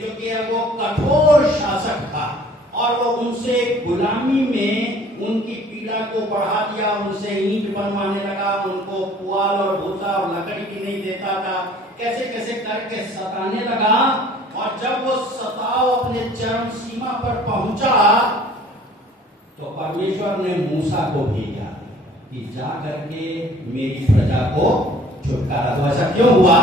जो कि है वो कठोर शासक था, और वो उनसे गुलामी में उनकी पीड़ा को बढ़ा दिया, उनसे ईंट बनवाने लगा, उनको पुआल और भूसा और लकड़ी की नहीं देता था, कैसे कैसे करके सताने लगा। और जब वो सताव अपने चरम सीमा पर पहुंचा तो परमेश्वर ने मूसा को भेजा कि जा करके मेरी प्रजा को छुटकारा दो। ऐसा क्यों हुआ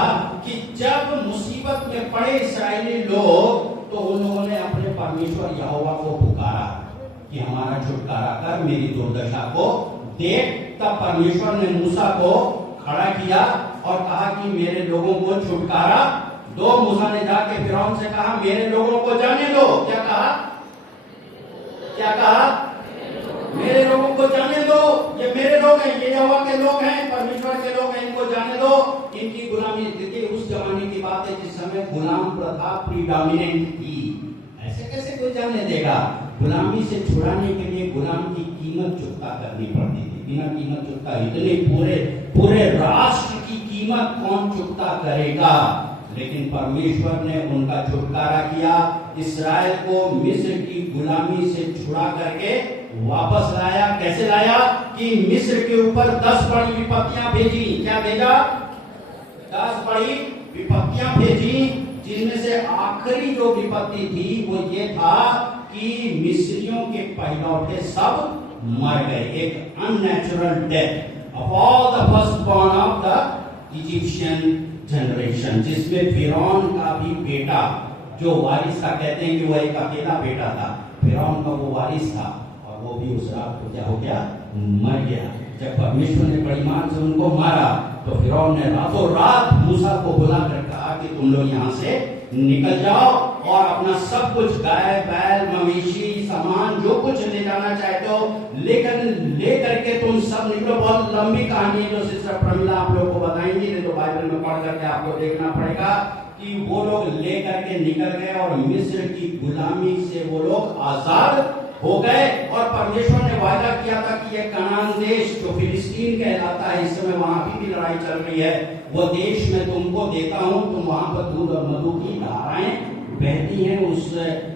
कि जब मुसीबत में पड़े इस्राएली लोग, तो उन लोगों ने अपने परमेश्वर यहोवा को पुकारा कि हमारा छुटकारा कर, मेरी दुर्दशा को देख। तब परमेश्वर ने मूसा को खड़ा किया और कहा कि मेरे लोगों को छुटकारा दो। मूसा ने जाके फिरौन से कहा मेरे लोगों को जाने दो। क्या कहा? क्या कहा? मेरे लोगों को जाने दो, ये मेरे लोग हैं, ये यहोवा के लोग हैं, परमेश्वर के लोग हैं, इनको जाने दो। इनकी गुलामी, देखिए उस जमाने की बात है जिस समय गुलाम प्रथा प्रीडोमिनेंट थी। ऐसे कैसे कोई जाने देगा? गुलामी से छुड़ाने के लिए गुलाम की कीमत चुकता करनी पड़ती थी। बिना कीमत चुकता इतने पूरे राष्ट्र की कीमत कौन चुकता करेगा? लेकिन परमेश्वर ने उनका छुटकारा किया, इस्राएल को मिस्र की गुलामी से छुड़ा करके वापस लाया। कैसे लाया? कि मिस्र के ऊपर 10 बड़ी विपत्तियां भेजी। क्या भेजा? 10 बड़ी विपत्तियां भेजी, जिनमें से आखिरी जो विपत्ति थी वो ये था कि मिस्रियों के पहिलौठे सब मर गए। एक unnatural death of all the firstborn of the Egyptian generation, जिसमें फिरौन का भी बेटा जो वारिस था, कहते हैं कि वो एक अकेला बेटा था, फिरौन का वो वारिस था, और वो भी उस रात को क्या हो गया? मर गया। जब परमेश्वर ने बड़ी मान से उनको मारा तो फिरौन ने रातों रात मूसा को बुला कर कहा कि तुम लोग यहाँ से निकल जाओ और अपना सब कुछ गाय बैल मवेशी सामान जो कुछ ले जाना चाहते हो लेकर के तुम सब निकलो। बहुत लंबी कहानी है जो सिस्टर प्रमिला आप लोगों को बताएंगी, नहीं तो बाइबल में पढ़ करके आपको देखना पड़ेगा कि वो लोग लेकर के निकल गए और मिस्र की गुलामी से वो लोग आजाद हो गए। और परमेश्वर ने वादा किया था कि ये कनान देश जो फिलिस्तीन कहलाता है, इस समय वहां भी लड़ाई चल रही है, वो देश मैं तुमको देता हूं, तुम वहां पर दूध और मधु की धाराएं बहती हैं। उस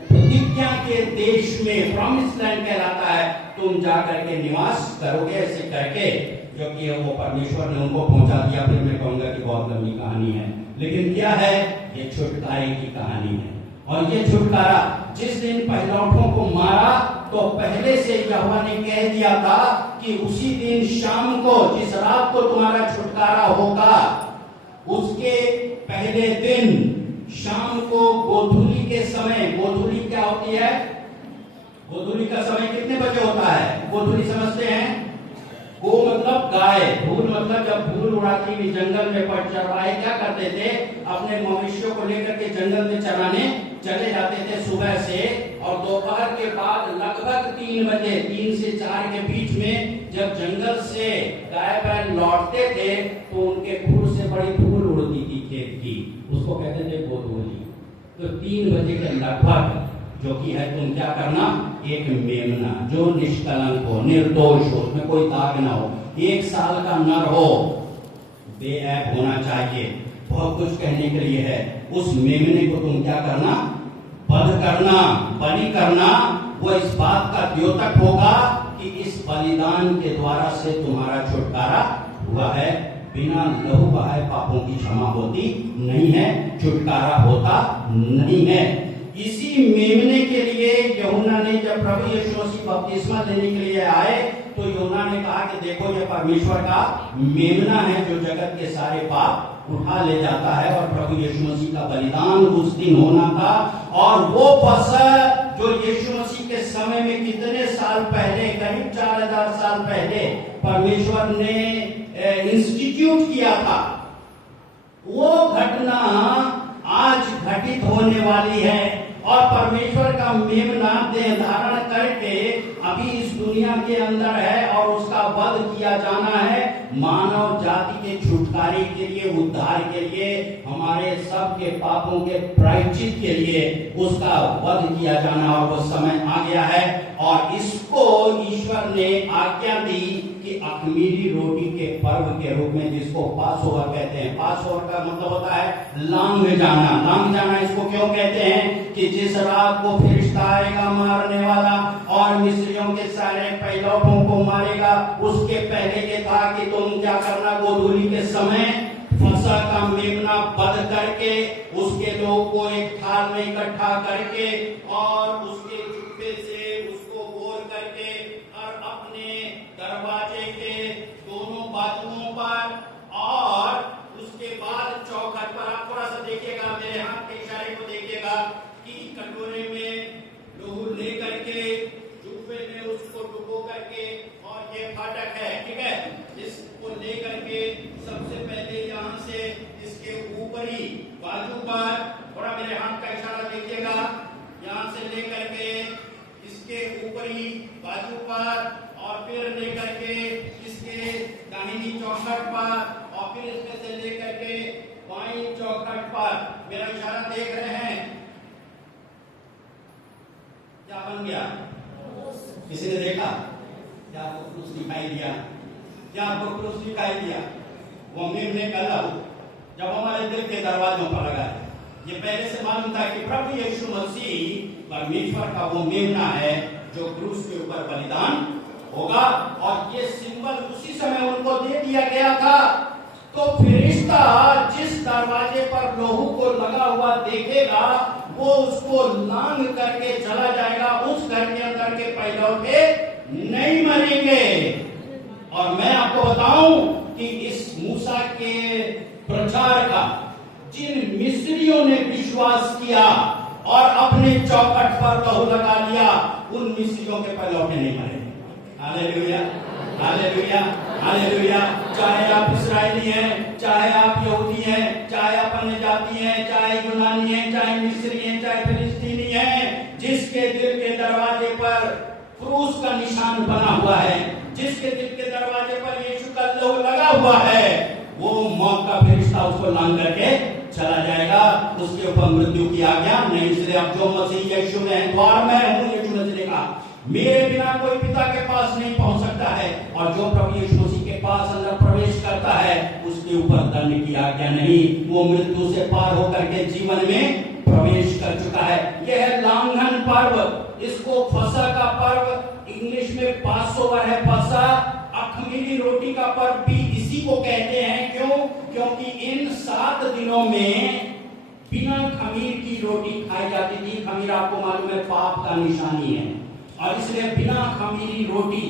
प्रतिज्ञा के देश में प्रॉमिस लैंड कहलाता है, तुम जा करके निवास करोगे। ऐसे करके जो कि वो परमेश्वर ने उनको पहुंचा दिया। फिर मैं कहूंगा कि बहुत लंबी कहानी है, लेकिन क्या है, ये छुटकारे की कहानी है। और ये छुटकारा जिस दिन पहिलौठों को मारा तो पहले से यहोवा ने कह दिया था कि उसी दिन शाम को, जिस रात को तुम्हारा छुटकारा होगा, उसके पहले दिन शाम को गोधूली के समय, गोधूली क्या होती है, गोधूली का समय कितने बजे होता है, गोधूली समझते हैं? गो मतलब गाय, धूल मतलब जब धूल उड़ाती हुई जंगल में पर चरवाहे क्या करते थे, अपने मवेशियों को लेकर के जंगल में चराने चले जाते थे सुबह से, और दोपहर के बाद लगभग 3 बजे, 3 से 4 के बीच में जब जंगल से गाय बैल लौटते थे तो उनके खुर से बड़ी धूल उड़ती थी खेत की, उसको कहते थे गोधूली। तो 3 बजे के लगभग जो कि है, तुम क्या करना, एक मेमना जो निष्कलंक हो, निर्दोष हो, उसमें कोई दाग ना हो, 1 साल का नर हो, बेऐब होना चाहिए। बहुत कुछ कहने के लिए है। उस मेमने को तुम क्या करना, वध करना, बलि करना। वो इस बात का द्योतक होगा कि इस बलिदान के द्वारा से तुम्हारा छुटकारा हुआ है। बिना लहू बहाए पापों की क्षमा होती नहीं है, छुटकारा होता नहीं है। इसी मेमने के लिए यूहन्ना ने, जब प्रभु यीशु मसीह बपतिस्मा देने के लिए आए तो यूहन्ना ने कहा कि देखो ये परमेश्वर का मेमना है जो जगत के सारे पाप उठा ले जाता है। और प्रभु यीशु मसीह का बलिदान उस दिन होना था। और वो फसह जो यीशु मसीह के समय में कितने साल पहले, करीब 4000 साल पहले परमेश्वर ने इंस्टीट्यूट किया था, वो घटना आज घटित होने वाली है। और परमेश्वर का मेमना देह धारण करके अभी इस दुनिया के अंदर है और उसका वध किया जाना है, मानव जाति के छुटकारे के लिए, उद्धार के लिए, हमारे सब के पापों के प्रायश्चित के लिए उसका वध किया जाना। और वो समय आ गया है और इसको ईश्वर ने आज्ञा दी कि अख़मीरी रोटी के पर्व के रूप में, जिसको पासओवर कहते हैं, पासओवर का मतलब होता है लांघ जाना। लांघ जाना इसको क्यों कहते हैं कि जिस रात को फरिश्ता आएगा मारने वाला और मिस्रियों के सारे पहिलौठों को मारेगा, उसके पहले के था कि तुम क्या करना, गोधूली के समय फसह का मेमना वध करके उसके लोगों को एक थाल में इकट्ठा करके और उसके चुप्पे से उसको गोल करके और अपने दरवाजे के दोनों बाजुओं पर, और उसके बाद चौखट पर, आप थोड़ा सा देखिएगा, मेरे हाथ के इशारे को देखिएगा कि कटोरे में लहू ले करके जुब्बे में उसको डुबो करके, और ये फाटक है, ठीक है, इसको ले करके सबसे पहले यहाँ से इसके ऊपरी बाजू पर, थोड़ा मेरे हाथ का इशारा देखिएगा, यहाँ से ले करके इसके ऊपरी बाजू पर, और फिर ले करके इसके दाहिनी चौखट पर, और फिर इसमें से ले करके बाईं चौखट पर। मेरा इशारा देख रहे हैं? क्या बन गया? किसी ने देखा? क्या आपको क्रूस दिखाई दिया? क्या आपको क्रूस दिखाई दिया? वो मेमने का लहू जब हमारे दिल के दरवाजों पर लगा है, ये पहले से मालूम था कि प्रभु यीशु मसीह परमेश्वर का वो मेमना है जो क्रूस के ऊपर बलिदान होगा। और ये सिंबल उसी समय उनको दे दिया गया था। तो फरिश्ता जिस दरवाजे पर लहू को लगा हुआ देखेगा, वो उसको लांघ करके चला जाएगा, उस घर के अंदर के पहिलौठे नहीं मरेंगे। और मैं आपको बताऊं कि इस मूसा के प्रचार का जिन मिस्रियों ने विश्वास किया और अपने चौखट पर लहू लगा लिया, उन मिस्रियों के पहिलौठे नहीं मरेंगे। Hallelujah, hallelujah, hallelujah. चाहे आप इस्राएली हैं, चाहे आप यहूदी हैं, चाहे आप अन्य जाति हैं, चाहे यूनानी है, चाहे मिस्री है, चाहे फिलिस्तीनी है, जिसके दिल के दरवाजे पर क्रूस का निशान बना हुआ है, जिसके दिल के दरवाजे पर यीशु का लहू लगा हुआ है, वो मौत का फरिश्ता उसको लांग करके चला जाएगा, उसके ऊपर मृत्यु की आज्ञा नहीं। इसलिए अब जो मसीह यीशु में है, द्वार में हूं, यीशु ने कहा मेरे बिना कोई पिता के पास नहीं पहुंच सकता है, और जो प्रभु यीशु मसीह के पास अंदर प्रवेश करता है उसके ऊपर दंड की आज्ञा नहीं, वो मृत्यु से पार होकर के जीवन में प्रवेश कर चुका है। यह है लांघन पर्व, इसको फसह का पर्व इंग्लिश में पासओवर है, फसह अख़मीरी रोटी का पर्व भी इसी को कहते हैं। क्यों? क्योंकि इन 7 दिनों में बिना खमीर की रोटी खाई जाती थी। खमीर आपको मालूम है पाप का निशानी है, और इसलिए बिना खमीरी रोटी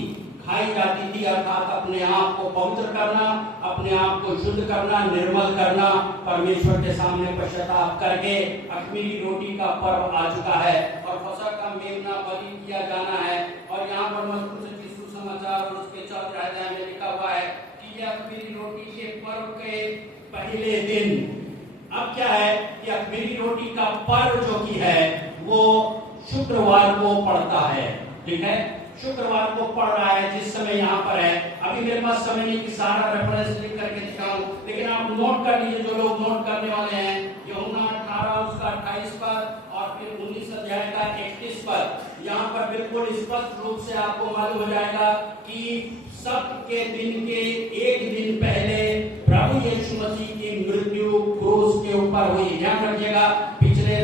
खाई जाती थी, अर्थात अपने आप को पवित्र करना, अपने आप को शुद्ध करना, निर्मल करना, परमेश्वर के सामने पश्चाताप करके अख़मीरी रोटी का पर्व आ चुका है, और फसह का मेमना बलि किया जाना है। और यहाँ पर मरकुस सुसमाचार और उसके 4 अध्याय में लिखा हुआ है कि यह अख़मीरी रोटी के पर्व के पहले दिन, अब क्या है कि अख़मीरी रोटी का पर्व जो की है वो शुक्रवार को पड़ता है, ठीक है, शुक्रवार को पड़ रहा है जिस समय यहाँ पर है। अभी मेरे पास समय नहीं कि सारा रेफरेंस लिख करके दिखाऊं, लेकिन आप नोट कर लीजिए जो लोग नोट करने वाले हैं। यूहन्ना 18 उसका 28 पद और फिर 19 अध्याय का 31 पद, यहाँ पर बिल्कुल स्पष्ट रूप से आपको मालूम हो जाएगा कि सप्त के दिन के एक दिन पहले प्रभु यीशु मसीह की मृत्यु क्रूस के ऊपर हुई। ध्यान रखिएगा, पिछले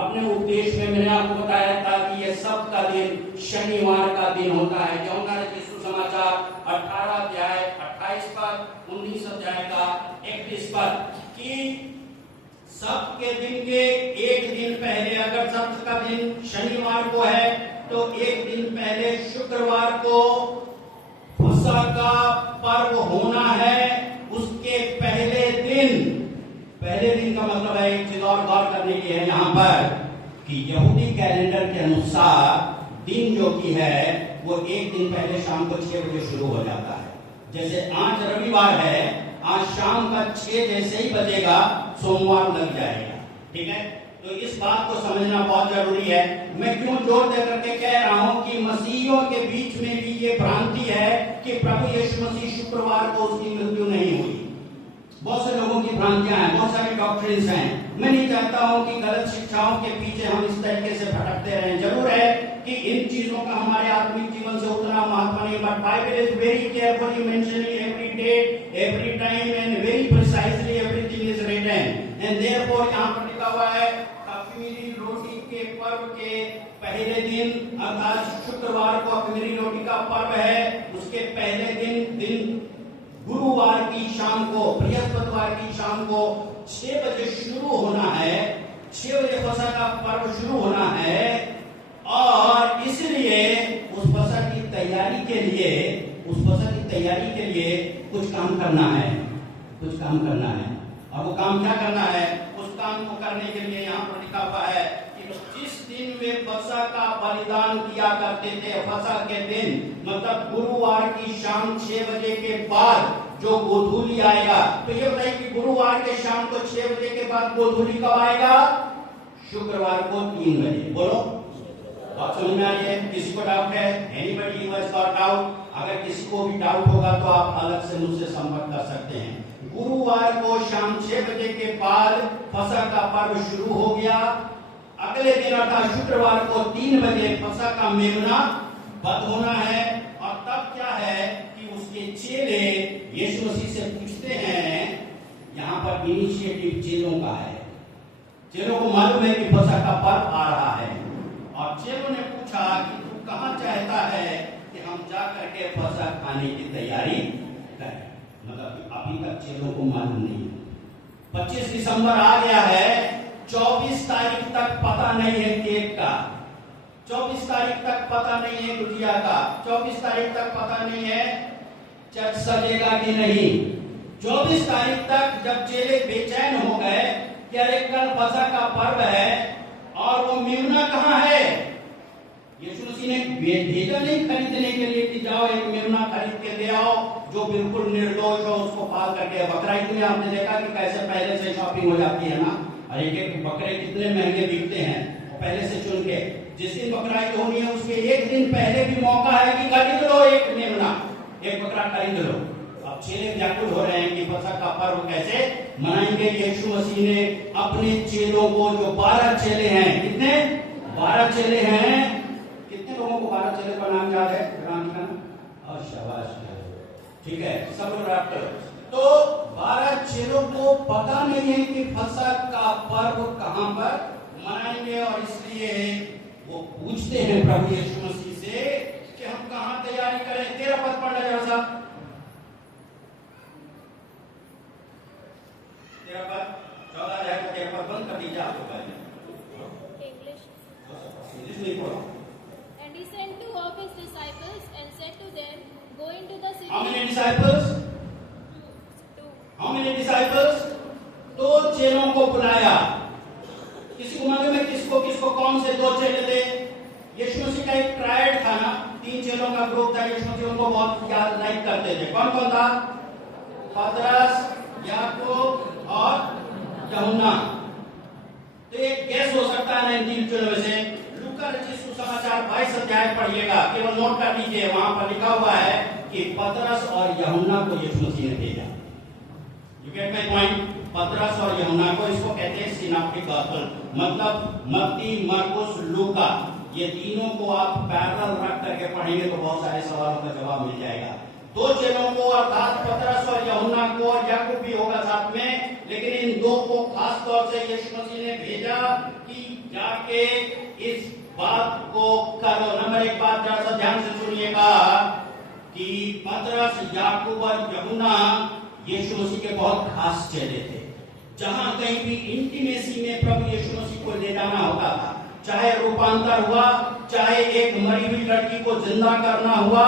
अपने उपदेश में मैंने आपको बताया था कि यह सप्त का दिन शनिवार का दिन होता है। यूहन्ना रचित सुसमाचार 18 अध्याय 28 पद, 19 अध्याय का 31 पद कि सप्त के दिन के एक दिन पहले, अगर सप्त का दिन शनिवार को है तो एक दिन पहले शुक्रवार को फसह का पर्व होना है। उसके पहले दिन का मतलब है एक चीज और गौर करने की है यहाँ पर कि यहूदी कैलेंडर के अनुसार दिन जो की है वो एक दिन पहले शाम को 6 बजे शुरू हो जाता है। जैसे आज रविवार है, आज शाम का 6 जैसे ही बजेगा सोमवार लग जाएगा, ठीक है। तो इस बात को समझना बहुत जरूरी है। मैं क्यों जोर दे करके कह रहा हूं कि मसीहियों के बीच में भी ये भ्रांति है कि प्रभु यीशु मसीह शुक्रवार को उसकी मृत्यु नहीं हुई। बहुत से लोगों की भ्रांतियां हैं, बहुत सारी डॉक्ट्रिन्स हैं। मैं नहीं चाहता हूं कि गलत शिक्षाओं के पीछे हम इस तरीके से भटकते रहें। जरूर है कि इन चीजों का हमारे आत्मिक जीवन से उतना महत्व नहीं, but Bible is very carefully mentioning every date, every time and very precisely everything is written. And therefore यहाँ पर लिखा हुआ है अख़मीरी रोटी के पर्व के पहले दिन, अर्थात शुक्रवार को अख़मीरी रोटी का पर्व है। उसके पहले दिन गुरुवार की शाम को, बृहस्पतिवार की शाम को 6 बजे शुरू होना है। 6 बजे फसह का पर्व शुरू होना है, और इसलिए उस फसह की तैयारी के लिए कुछ काम करना है, और वो काम क्या करना है? उस काम को करने के लिए यहाँ पर लिखा हुआ है कि जिस दिन वे फसह का बलिदान किया करते थे, फसह के दिन मतलब गुरुवार की शाम 6 बजे के बाद जो गोधूली आएगा। तो ये बताइए कि गुरुवार के शाम को 6 बजे के बाद गोधूली कब आएगा? शुक्रवार को 3 बजे। बोलो, बात समझ में आ रही है? किसी को डाउट है? Anybody who has got doubt? अगर किसी को भी डाउट होगा तो आप अलग से मुझसे संपर्क कर सकते हैं। गुरुवार को शाम 6 बजे के बाद फसह का पर्व शुरू हो गया। अगले दिन अर्थात शुक्रवार को 3 बजे फसह का मेमना बंद होना है, और तब क्या है कि उसके चेले यीशु मसीह से पूछते हैं, यहाँ पर इनिशिएटिव चेलों का है। चेलों को मालूम है कि फसह का पर्व आ रहा है, और चेलों ने पूछा कि तू कहाँ चाहता है कि हम जा करके फसह खाने की तैयारी करें। मतलब अभी तक चेलों को मालूम नहीं। 25 दिसंबर आ गया है, 24 तारीख तक पता नहीं है केक का, 24 तारीख तक पता नहीं है गुजिया का, 24 तारीख तक पता नहीं है चर्च सजेगा कि नहीं। 24 तारीख तक जब चेले बेचैन हो गए कि अरे कल फसह का पर्व है और वो मेमना कहाँ है, यीशु मसीह ने भेजा नहीं खरीदने के लिए कि जाओ एक मेमना खरीद के ले आओ जो बिल्कुल निर्दोष हो, उसको पाल करके। बकरा ईद में आपने देखा कि कैसे पहले से शॉपिंग हो जाती है ना, और एक एक बकरे कितने महंगे बिकते हैं, और पहले से चुन के जिस दिन बकरा ईद होनी है उसके एक दिन पहले भी मौका है कि खरीद लो एक मेमना, एक बकरा खरीद लो। अब चेले व्याकुल हो रहे हैं कि फसह का पर्व कैसे मनाएंगे। यीशु मसीह ने अपने चेलों को, जो 12 चेले हैं, कितने 12 चेले हैं, कितने लोगों को 12 चेले का नाम याद है? राम का नाम और शाबाश, ठीक है, सब लोग याद करो। तो 12 चेलों को पता नहीं है कि फसह का पर्व कहां पर मनाएंगे, और इसलिए वो पूछते हैं प्रभु यीशु मसीह से कि हम कहां तैयारी करें। 13 पद पढ़ रहे साहब, 13 पद, 14 रहेगा, 13 पद बंद कर दीजिए आपको पहले इंग्लिश नहीं पढ़ो। And he sent 2 of his disciples and said to them, Go into the city. How many disciples? 2. How many disciples? 2 चेलों को बुलाया। किसी को मालूम है किसको किसको कौन से 2 चेले थे? यीशु मसीह का एक ट्रायड था ना, 3 चेलों का ग्रुप था। यीशु मसीह उनको बहुत याद लाइक करते थे। कौन कौन था? पतरस, याकूब और यूहन्ना। तो एक गैस हो सकता है 3 चेलों में से। लूका रचित सुसमाचार 22 अध्याय पढ़िएगा, केवल नोट कर लीजिए, वहां पर लिखा हुआ है कि पतरस और यूहन्ना को यीशु मसीह ने भेजा। You get my point? पतरस और यूहन्ना को, इसको कहते हैं सिनॉप्टिक गॉस्पेल, मतलब मत्ती, मरकुस, लूका, ये तीनों को आप पैरेलल रख करके पढ़ेंगे तो बहुत सारे सवालों का जवाब मिल जाएगा। 2 चेलों को अर्थात पतरस और यूहन्ना को, और याकूब भी होगा साथ में, लेकिन इन 2 को खास तौर से यीशु मसीह ने भेजा कि जाके इस बात को करो। नंबर 1 बात जरा सा ध्यान से सुनिएगा कि पतरस, याकूब और यूहन्ना यीशु मसीह के बहुत खास चेले थे। जहां कहीं भी इंटीमेसी में प्रभु यीशु मसीह को ले जाना होता था, चाहे रूपांतर हुआ, चाहे एक मरी हुई लड़की को जिंदा करना हुआ,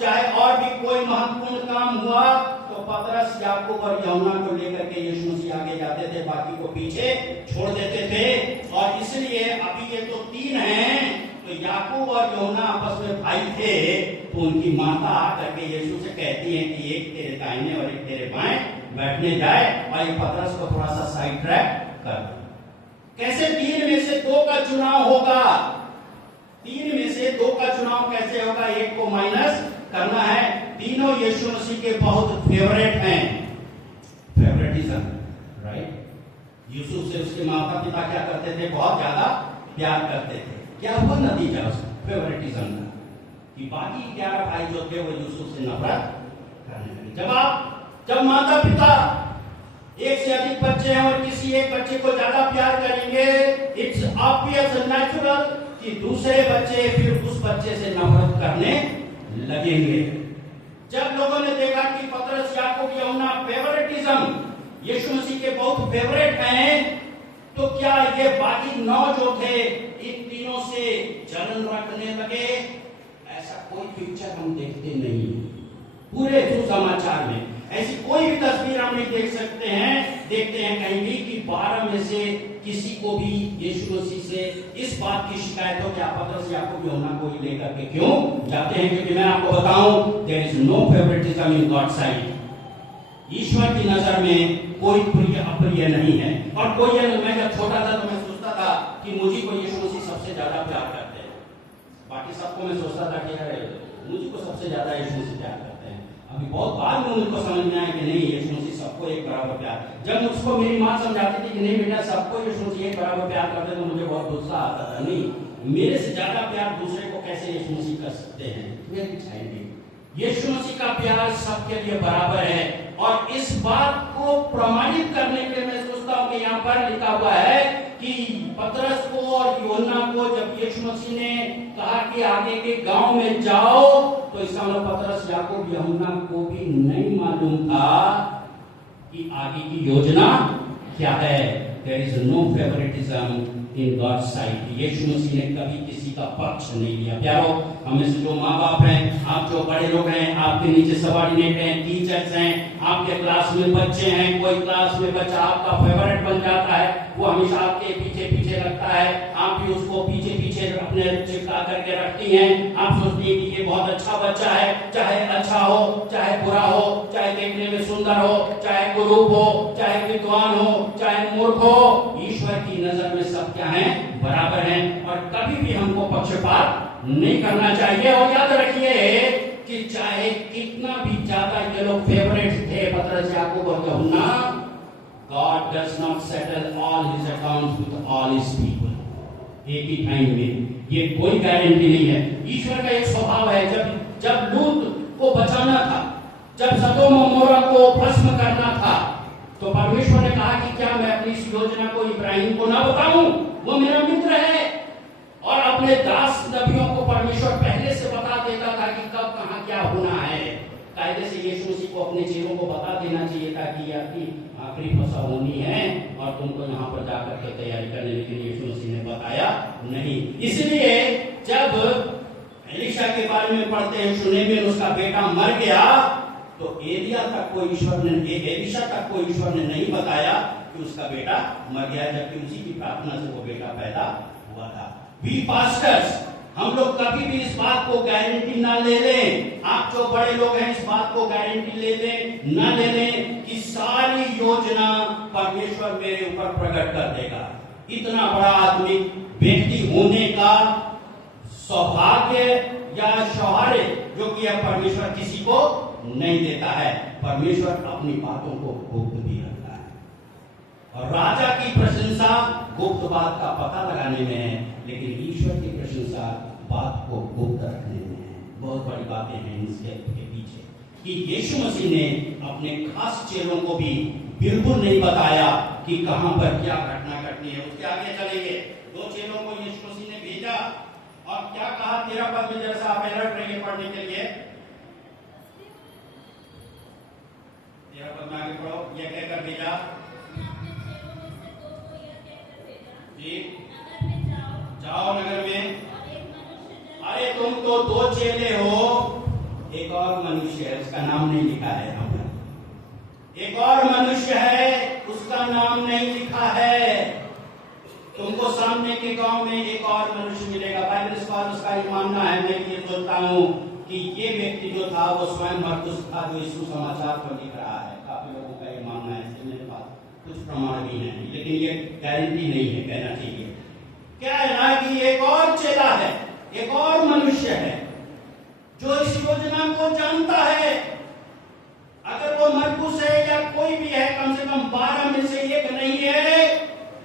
चाहे और भी कोई महत्वपूर्ण काम हुआ, तो पतरस, याकूब और यूहन्ना को लेकर के यीशु मसीह आगे जाते थे, बाकी को पीछे छोड़ देते थे। और इसलिए अभी ये तो 3 हैं, तो याकूब और यूहन्ना आपस में भाई थे, तो उनकी माता आकर के यीशु से कहती है कि एक तेरे दाहिने और एक तेरे बाएं बैठने जाए, और ये पतरस को थोड़ा सा साइड ट्रैक कर दो। कैसे 3 में से 2 का चुनाव होगा? 3 में से 2 का चुनाव कैसे होगा? 1 को माइनस करना है। तीनों यीशु मसीह के बहुत फेवरेट हैं। Favouritism, right? यूसुफ से उसके माता पिता क्या करते थे? बहुत ज्यादा प्यार करते थे। क्या हुआ नतीजा उसका? फेवरेटिज्म का, कि बाकी 11 भाई जो थे वो यूसुफ से नफरत करने लगे। जब माता पिता एक से अधिक बच्चे हैं और किसी एक बच्चे को ज्यादा प्यार करेंगे, इट्स ऑब्वियस एंड नेचुरल कि दूसरे बच्चे फिर उस बच्चे से नफरत करने लगेंगे। जब लोगों ने देखा कि पतरस, याकूब, यूहन्ना फेवरेटिज्म यीशु मसीह के बहुत फेवरेट हैं, तो क्या ये बाकी 9 जो थे इन तीनों से जलन रखने लगे? ऐसा कोई पिक्चर हम देखते नहीं पूरे सुसमाचार में। ऐसी कोई भी तस्वीर हम नहीं देखते हैं कहीं भी कि 12 में से किसी को भी यीशु मसीह से इस बात की शिकायत हो कि आप पतरस, याकूब, यूहन्ना को ही लेकर के क्यों जाते हैं? क्योंकि मैं आपको बताऊं, there is no favouritism in God side. ईश्वर की नजर में कोई प्रिय अप्रिय नहीं है। और कोई, मैं जब छोटा था तो मैं सोचता था कि मुझे को यीशु मसीह सबसे ज्यादा प्यार करते हैं, बाकी सबको मैं सोचता था कि अरे मुझे को सबसे ज्यादा यीशु मसीह प्यार करते हैं। अभी बहुत बाद में मुझको समझ में आया कि नहीं, यीशु मसीह सबको एक बराबर प्यार। जब मुझको मेरी माँ समझाती थी कि नहीं बेटा सबको यीशु मसीह एक बराबर प्यार करते, तो मुझे बहुत गुस्सा आता था। नहीं, मेरे से ज्यादा प्यार दूसरे को कैसे यीशु मसीह कर सकते हैं? यीशु मसीह का प्यार सबके लिए बराबर है। और इस बात को प्रमाणित करने के लिए मैं सोचता हूं कि यहाँ पर लिखा हुआ है कि पतरस को और यूहन्ना को जब यीशु मसीह ने कहा कि आगे के गांव में जाओ, तो इसका मतलब पतरस, याकूब, यूहन्ना को भी नहीं मालूम था कि आगे की योजना क्या है। There is no favouritism in God side. यीशु मसीह ने कभी किसी का पक्ष नहीं लिया। प्यारो, हमें से जो माँ बाप हैं, आप जो बड़े लोग हैं, आपके नीचे सबॉर्डिनेट हैं, टीचर्स हैं, आपके क्लास में बच्चे हैं, कोई क्लास में बच्चा आपका फेवरेट बन जाता है, वो हमेशा आपके पीछे पीछे लगता है, आप भी उसको पीछे पीछे अपने चिपका करके रखती हैं। आप सोचती हैं कि ये बहुत अच्छा बच्चा है, चाहे अच्छा हो, चाहे बुरा हो, चाहे देखने में सुंदर हो, चाहे कुरूप हो, चाहे विद्वान हो, चाहे मूर्ख हो। ईश्वर क्या हैं, बराबर हैं। और कभी भी हमको पक्षपात नहीं करना चाहिए। और याद रखिए कि चाहे कितना भी ज्यादा ये लोग फेवरेट थे पतरस, याकूब और यूहन्ना, God does not settle all his accounts with all his people एक ही टाइम में। ये कोई गारंटी नहीं है। ईश्वर का एक स्वभाव है, जब लूत को बचाना था, जब सदोम और मोरा को भस्म करना था, तो परमेश्वर ने कहा कि क्या मैं अपनी इस योजना को इब्राहिम को ना बताऊं, वो मेरा मित्र है। और अपने दास नबियों को परमेश्वर पहले से बता देता था कि कब कहां क्या होना है। कायदे से यीशु मसीह को अपने चेलों को बता देना चाहिए था कि आपकी आखिरी फसा होनी है और तुमको यहाँ पर जाकर के तैयारी करने, लेकिन यीशु मसीह ने बताया नहीं। इसलिए जब एलीशा के बारे में पढ़ते हैं, शूनेमिन उसका बेटा मर गया, तो एलिशा तक को ईश्वर ने नहीं बताया कि उसका बेटा मर गया, जबकि उसी की प्रार्थना से वो बेटा पैदा हुआ था। वी पास्टर्स, हम लोग कभी भी इस बात को गारंटी ना ले लें, आप जो बड़े लोग हैं इस बात को गारंटी ले लें ना ले लें कि सारी योजना परमेश्वर मेरे ऊपर प्रकट कर देगा। इतना बड़ा आदमी व्यक्ति होने का सौभाग्य या शौहर्य जो कि अब परमेश्वर किसी को नहीं देता है। परमेश्वर अपनी बातों को गुप्त भी रखता है, और राजा की प्रशंसा गुप्त बात का पता लगाने में है, लेकिन ईश्वर की प्रशंसा बात को गुप्त रखने में है। बहुत बड़ी बातें हैं इसके पीछे कि यीशु मसीह ने अपने खास चेलों को भी बिल्कुल नहीं बताया कि कहां पर क्या घटना घटनी है। उसके आगे चलेंगे, 2 चेलों को यीशु मसीह ने भेजा और क्या कहा, 13 पद में, जैसा आप अलर्ट रहिए पढ़ने के लिए। 13 पद में आगे पढ़ो, यह कहकर भेजा जी, जाओ नगर में, अरे तुम तो 2 चेले हो, एक और मनुष्य है, उसका नाम नहीं लिखा है यहाँ पर। एक और मनुष्य है, उसका नाम नहीं लिखा है। तुमको सामने के गांव में एक और मनुष्य मिलेगा। बाइबल स्कॉलर उसका ये मानना है, मैं ये सोचता हूँ कि ये व्यक्ति जो था वो स्वयं मरकुस था, जो यीशु समाचार पर लिख रहा है। काफी लोगों का ये मानना है, इसलिए मेरे पास कुछ प्रमाण भी है, लेकिन ये गारंटी नहीं है, कहना चाहिए। क्या है ना कि एक और चेला है, एक और मनुष्य है जो इस योजना को जानता है। अगर वो मरकुस है या कोई भी है, कम से कम 12 में से एक नहीं है,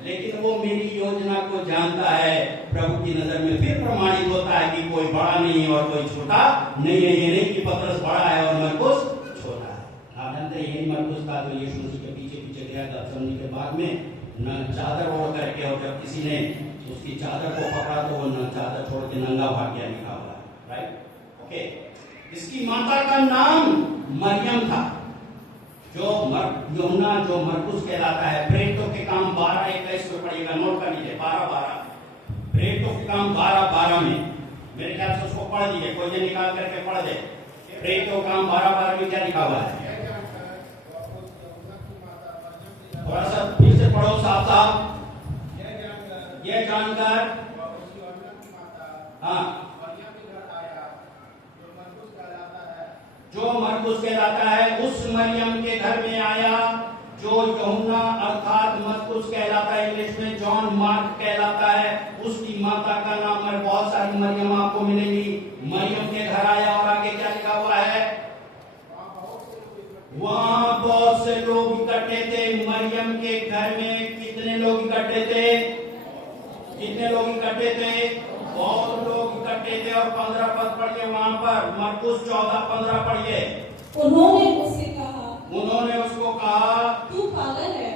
लेकिन वो मेरी योजना को जानता है। प्रभु की नजर में फिर प्रमाणित होता है कि कोई बड़ा नहीं है और कोई छोटा नहीं है। ये नहीं कि पतरस बड़ा है और मरकुस छोटा है। आप जानते हैं यही मरकुस था जो यीशु मसीह के पीछे पीछे गया गethsemane के बाद में, न चादर ओढ़ करके, और जब किसी ने उसकी चादर को पकड़ा तो वो न चादर छोड़ के नंगा भाग गया, लिखा हुआ है, राइट? ओके, इसकी माता का नाम मरियम था, जो यूहन्ना जो मरकुस कहलाता है। प्रेरितों के काम 12:21 में पढ़िएगा, नोट कर लीजिए, 12:12। प्रेरितों के काम 12:12 में, मेरे ख्याल से उसको पढ़ लीजिए, कोई निकाल करके पढ़ दे। प्रेरितों के काम 12:12 में क्या लिखा हुआ है? थोड़ा सा फिर से पढ़ो साफ साफ। यह जानकर हाँ, जो मरकुस कहलाता है, उस मरियम के घर में आया जो यूहन्ना अर्थात मरकुस कहलाता है, इंग्लिश में जॉन मार्क कहलाता है। उसकी माता का नाम है, बहुत सारी मरियम आपको मिलेंगी। मरियम के घर आया और आगे क्या लिखा हुआ है? वहां बहुत से लोग इकट्ठे थे। मरियम के घर में कितने लोग इकट्ठे थे? कितने लोग इकट्ठे थे? बहुत लोग इकट्ठे थे। और 15 पद पढ़िए वहां पर, मरकुस 14:15 पढ़िए। उन्होंने उससे कहा, उन्होंने उसको कहा, तू पागल है।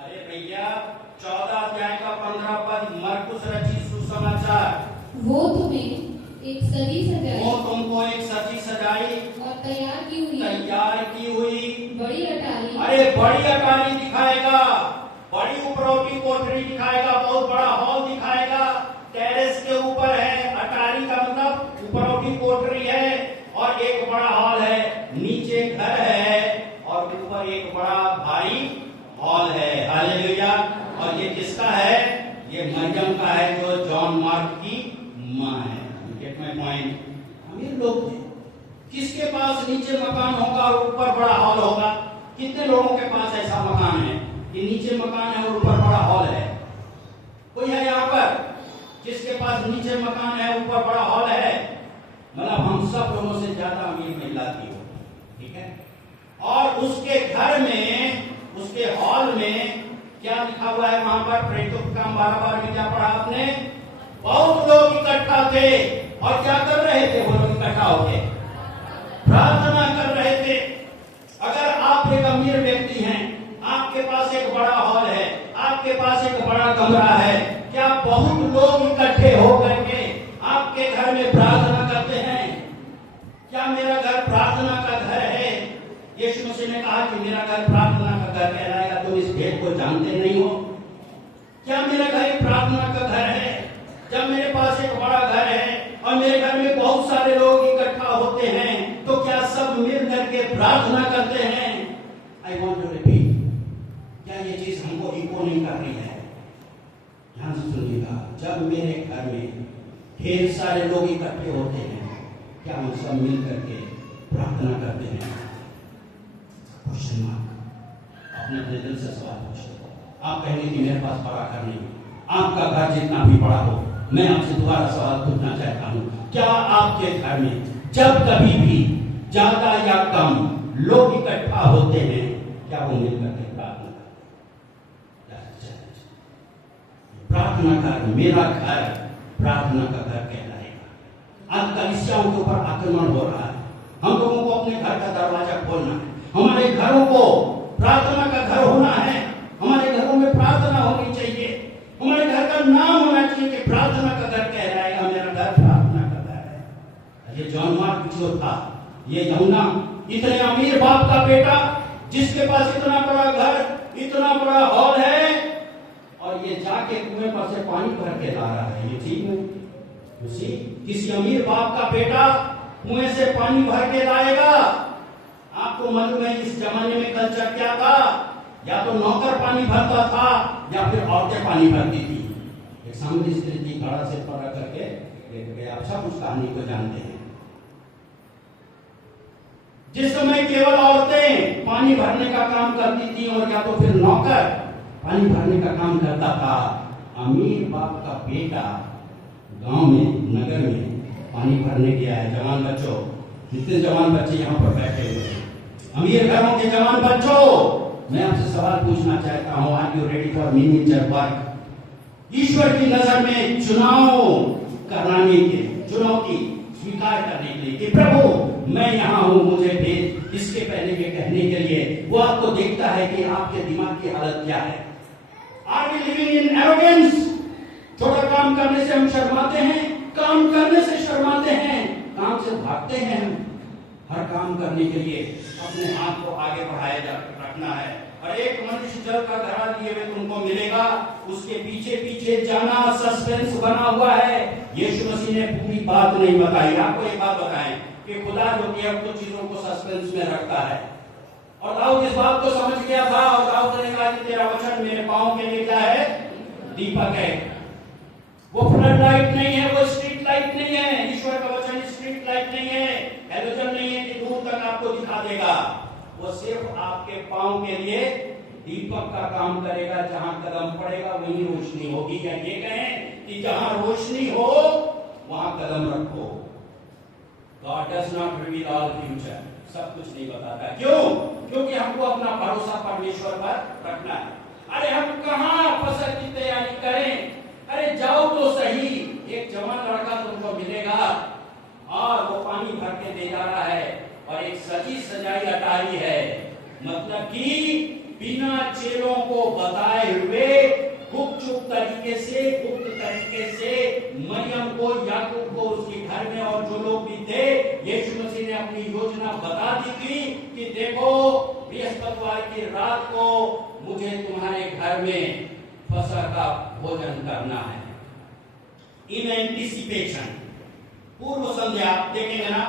अरे भैया, 14 अध्याय का 15 पद, मरकुस रचित सुसमाचार। वो तुम्हें एक सजी सजाई, वो तुमको एक सजी सजाई और तैयार की हुई बड़ी अटारी, अरे बड़ी अटारी दिखाएगा, बड़ी उपरौठी कोठरी दिखाएगा, बहुत बड़ा हॉल दिखाएगा। टेरेस के ऊपर है, अटारी का मतलब उपरौठी कोठरी है, और एक बड़ा हॉल है। नीचे घर है और ऊपर एक बड़ा भारी हॉल है। हालेलुया। और ये किसका है? ये मरियम का है, जो जॉन मार्क की माँ है। Gate my point? अमीर लोग थे। किसके पास नीचे मकान होगा और ऊपर बड़ा हॉल होगा? कितने लोगों के पास ऐसा मकान है कि नीचे मकान है और ऊपर बड़ा हॉल है? कोई है यहाँ पर जिसके पास नीचे मकान है, ऊपर बड़ा हॉल है? मतलब हम सब लोगों से ज्यादा अमीर महिला थी वो, ठीक है। और उसके घर में, उसके हॉल में क्या लिखा हुआ है वहां पर? प्रेरितों का काम 12 में क्या पढ़ा आपने? बहुत लोग इकट्ठा थे और क्या कर रहे थे वो लोग इकट्ठा होके? प्रार्थना कर रहे थे। अगर आप एक अमीर व्यक्ति हैं, आपके पास एक बड़ा हॉल है, आपके पास एक बड़ा कमरा है, क्या बहुत लोग इकट्ठे होकर के आपके घर में प्रार्थना करते हैं? क्या मेरा घर प्रार्थना का घर है? यीशु मसीह ने कहा कि मेरा घर प्रार्थना का घर कहलाएगा। तुम इस भेद को जानते नहीं हो? क्या मेरा घर एक प्रार्थना का घर है? जब मेरे पास एक बड़ा घर है और मेरे घर में बहुत सारे लोग इकट्ठा होते हैं, तो क्या सब मिल करके प्रार्थना करते हैं? आई वॉन्ट टू रिपीट, क्या ये चीज हमको इको नहीं कर रही है? ध्यान से सुनिएगा। जब मेरे घर में ढेर सारे लोग इकट्ठे होते हैं, क्या हम सब मिल करके प्रार्थना करते हैं? Question mark. अपने अपने दिल से सवाल पूछो। आप कहेंगे कि मेरे पास बड़ा घर नहीं। आपका घर जितना भी बड़ा हो, मैं आपसे दोबारा सवाल पूछना चाहता हूं, क्या आपके घर में जब कभी भी ज्यादा या कम लोग इकट्ठा होते हैं, क्या वो मिल करके प्रार्थना करते हैं? प्रार्थना कर, मेरा घर प्रार्थना का घर कहलाएगा। आज कलीसियाओं के ऊपर आक्रमण हो रहा है। हम लोगों को अपने घर का दरवाजा खोलना है, हमारे घरों को प्रार्थना का घर होना है, हमारे घरों में प्रार्थना होनी चाहिए, हमारे घर का नाम होना चाहिए कि प्रार्थना का घर कहलाएगा, मेरा घर प्रार्थना का घर है। ये जॉन मार्क जो था, ये यूहन्ना, इतने अमीर बाप का बेटा जिसके पास इतना बड़ा घर, इतना बड़ा हॉल है, और ये जाके कुएं पर से पानी भर के ला रहा है। ये ठीक नहीं। उसी किसी अमीर बाप का बेटा कुएं से पानी भर के लाएगा? आपको मालूम है इस जमाने में कल्चर क्या था? या तो नौकर पानी भरता था या फिर औरतें पानी भरती थी। एक सामने स्त्री थी, घड़ा से पकड़ करके लेकर गए। आप सब उस कहानी को जानते हैं। जिस समय केवल औरतें पानी भरने का काम करती थी और या तो फिर नौकर पानी भरने का काम करता था, अमीर बाप का बेटा गांव में, नगर में पानी भरने गया है। जवान बच्चों, जितने जवान बच्चे यहाँ पर बैठे हुए हैं, अमीर घरों के जवान बच्चों, मैं आपसे सवाल पूछना चाहता हूं, are you ready for meaning work? ईश्वर की नजर में चुनाव कराने के, चुनौती स्वीकार करने के लिए कि प्रभु मैं यहाँ हूँ, मुझे भेज, इसके पहले ये कहने के लिए वो आपको देखता है कि आपके दिमाग की हालत क्या है। Are we living in arrogance? छोटा काम करने से हम शर्माते हैं, काम करने से शर्माते हैं, काम से भागते हैं। हम हर काम करने के लिए अपने हाथ को आगे बढ़ाया रखना है। और एक मनुष्य जल का घड़ा लिए हुए तुमको मिलेगा, उसके पीछे पीछे जाना सस्पेंस बना हुआ है। यीशु मसीह ने पूरी बात नहीं बताई। आपको एक बात बताएं कि खुदा जो कि अब कुछ चीजों को सस्पेंस में रखता है, और दाऊद इस बात को समझ गया था, और दाऊद ने कहा कि तेरा वचन मेरे पांव के लिए क्या है? दीपक है। वो फ्लड लाइट नहीं है, वो स्ट्रीट लाइट नहीं है। ईश्वर का वचन स्ट्रीट लाइट नहीं है, हेलोजन नहीं है कि दूर तक आपको दिखा देगा। वो सिर्फ आपके पांव के लिए दीपक का काम करेगा। जहां कदम पड़ेगा वहीं रोशनी होगी। या ये कहें कि जहां रोशनी हो वहां कदम रखो। God does not reveal all future, सब कुछ नहीं बताता। क्यों? क्योंकि हमको अपना भरोसा परमेश्वर पर रखना है। अरे हम कहां फसल की तैयारी करें? अरे जाओ तो सही, एक जवान लड़का तुमको मिलेगा और वो पानी भर के दे जा रहा है, और एक सजी सजाई अटारी है, मतलब कि बिना चेलों को बताए हुए गुप्त तरीके से मरियम को, याकूब को, उसके घर में और जो लोग भी थे, यीशु मसीह ने अपनी योजना बता दी थी कि देखो बृहस्पतिवार की रात को मुझे तुम्हारे घर में फसह का भोजन करना है। इन एंटिसिपेशन, पूर्व संध्या। देखेंगे ना,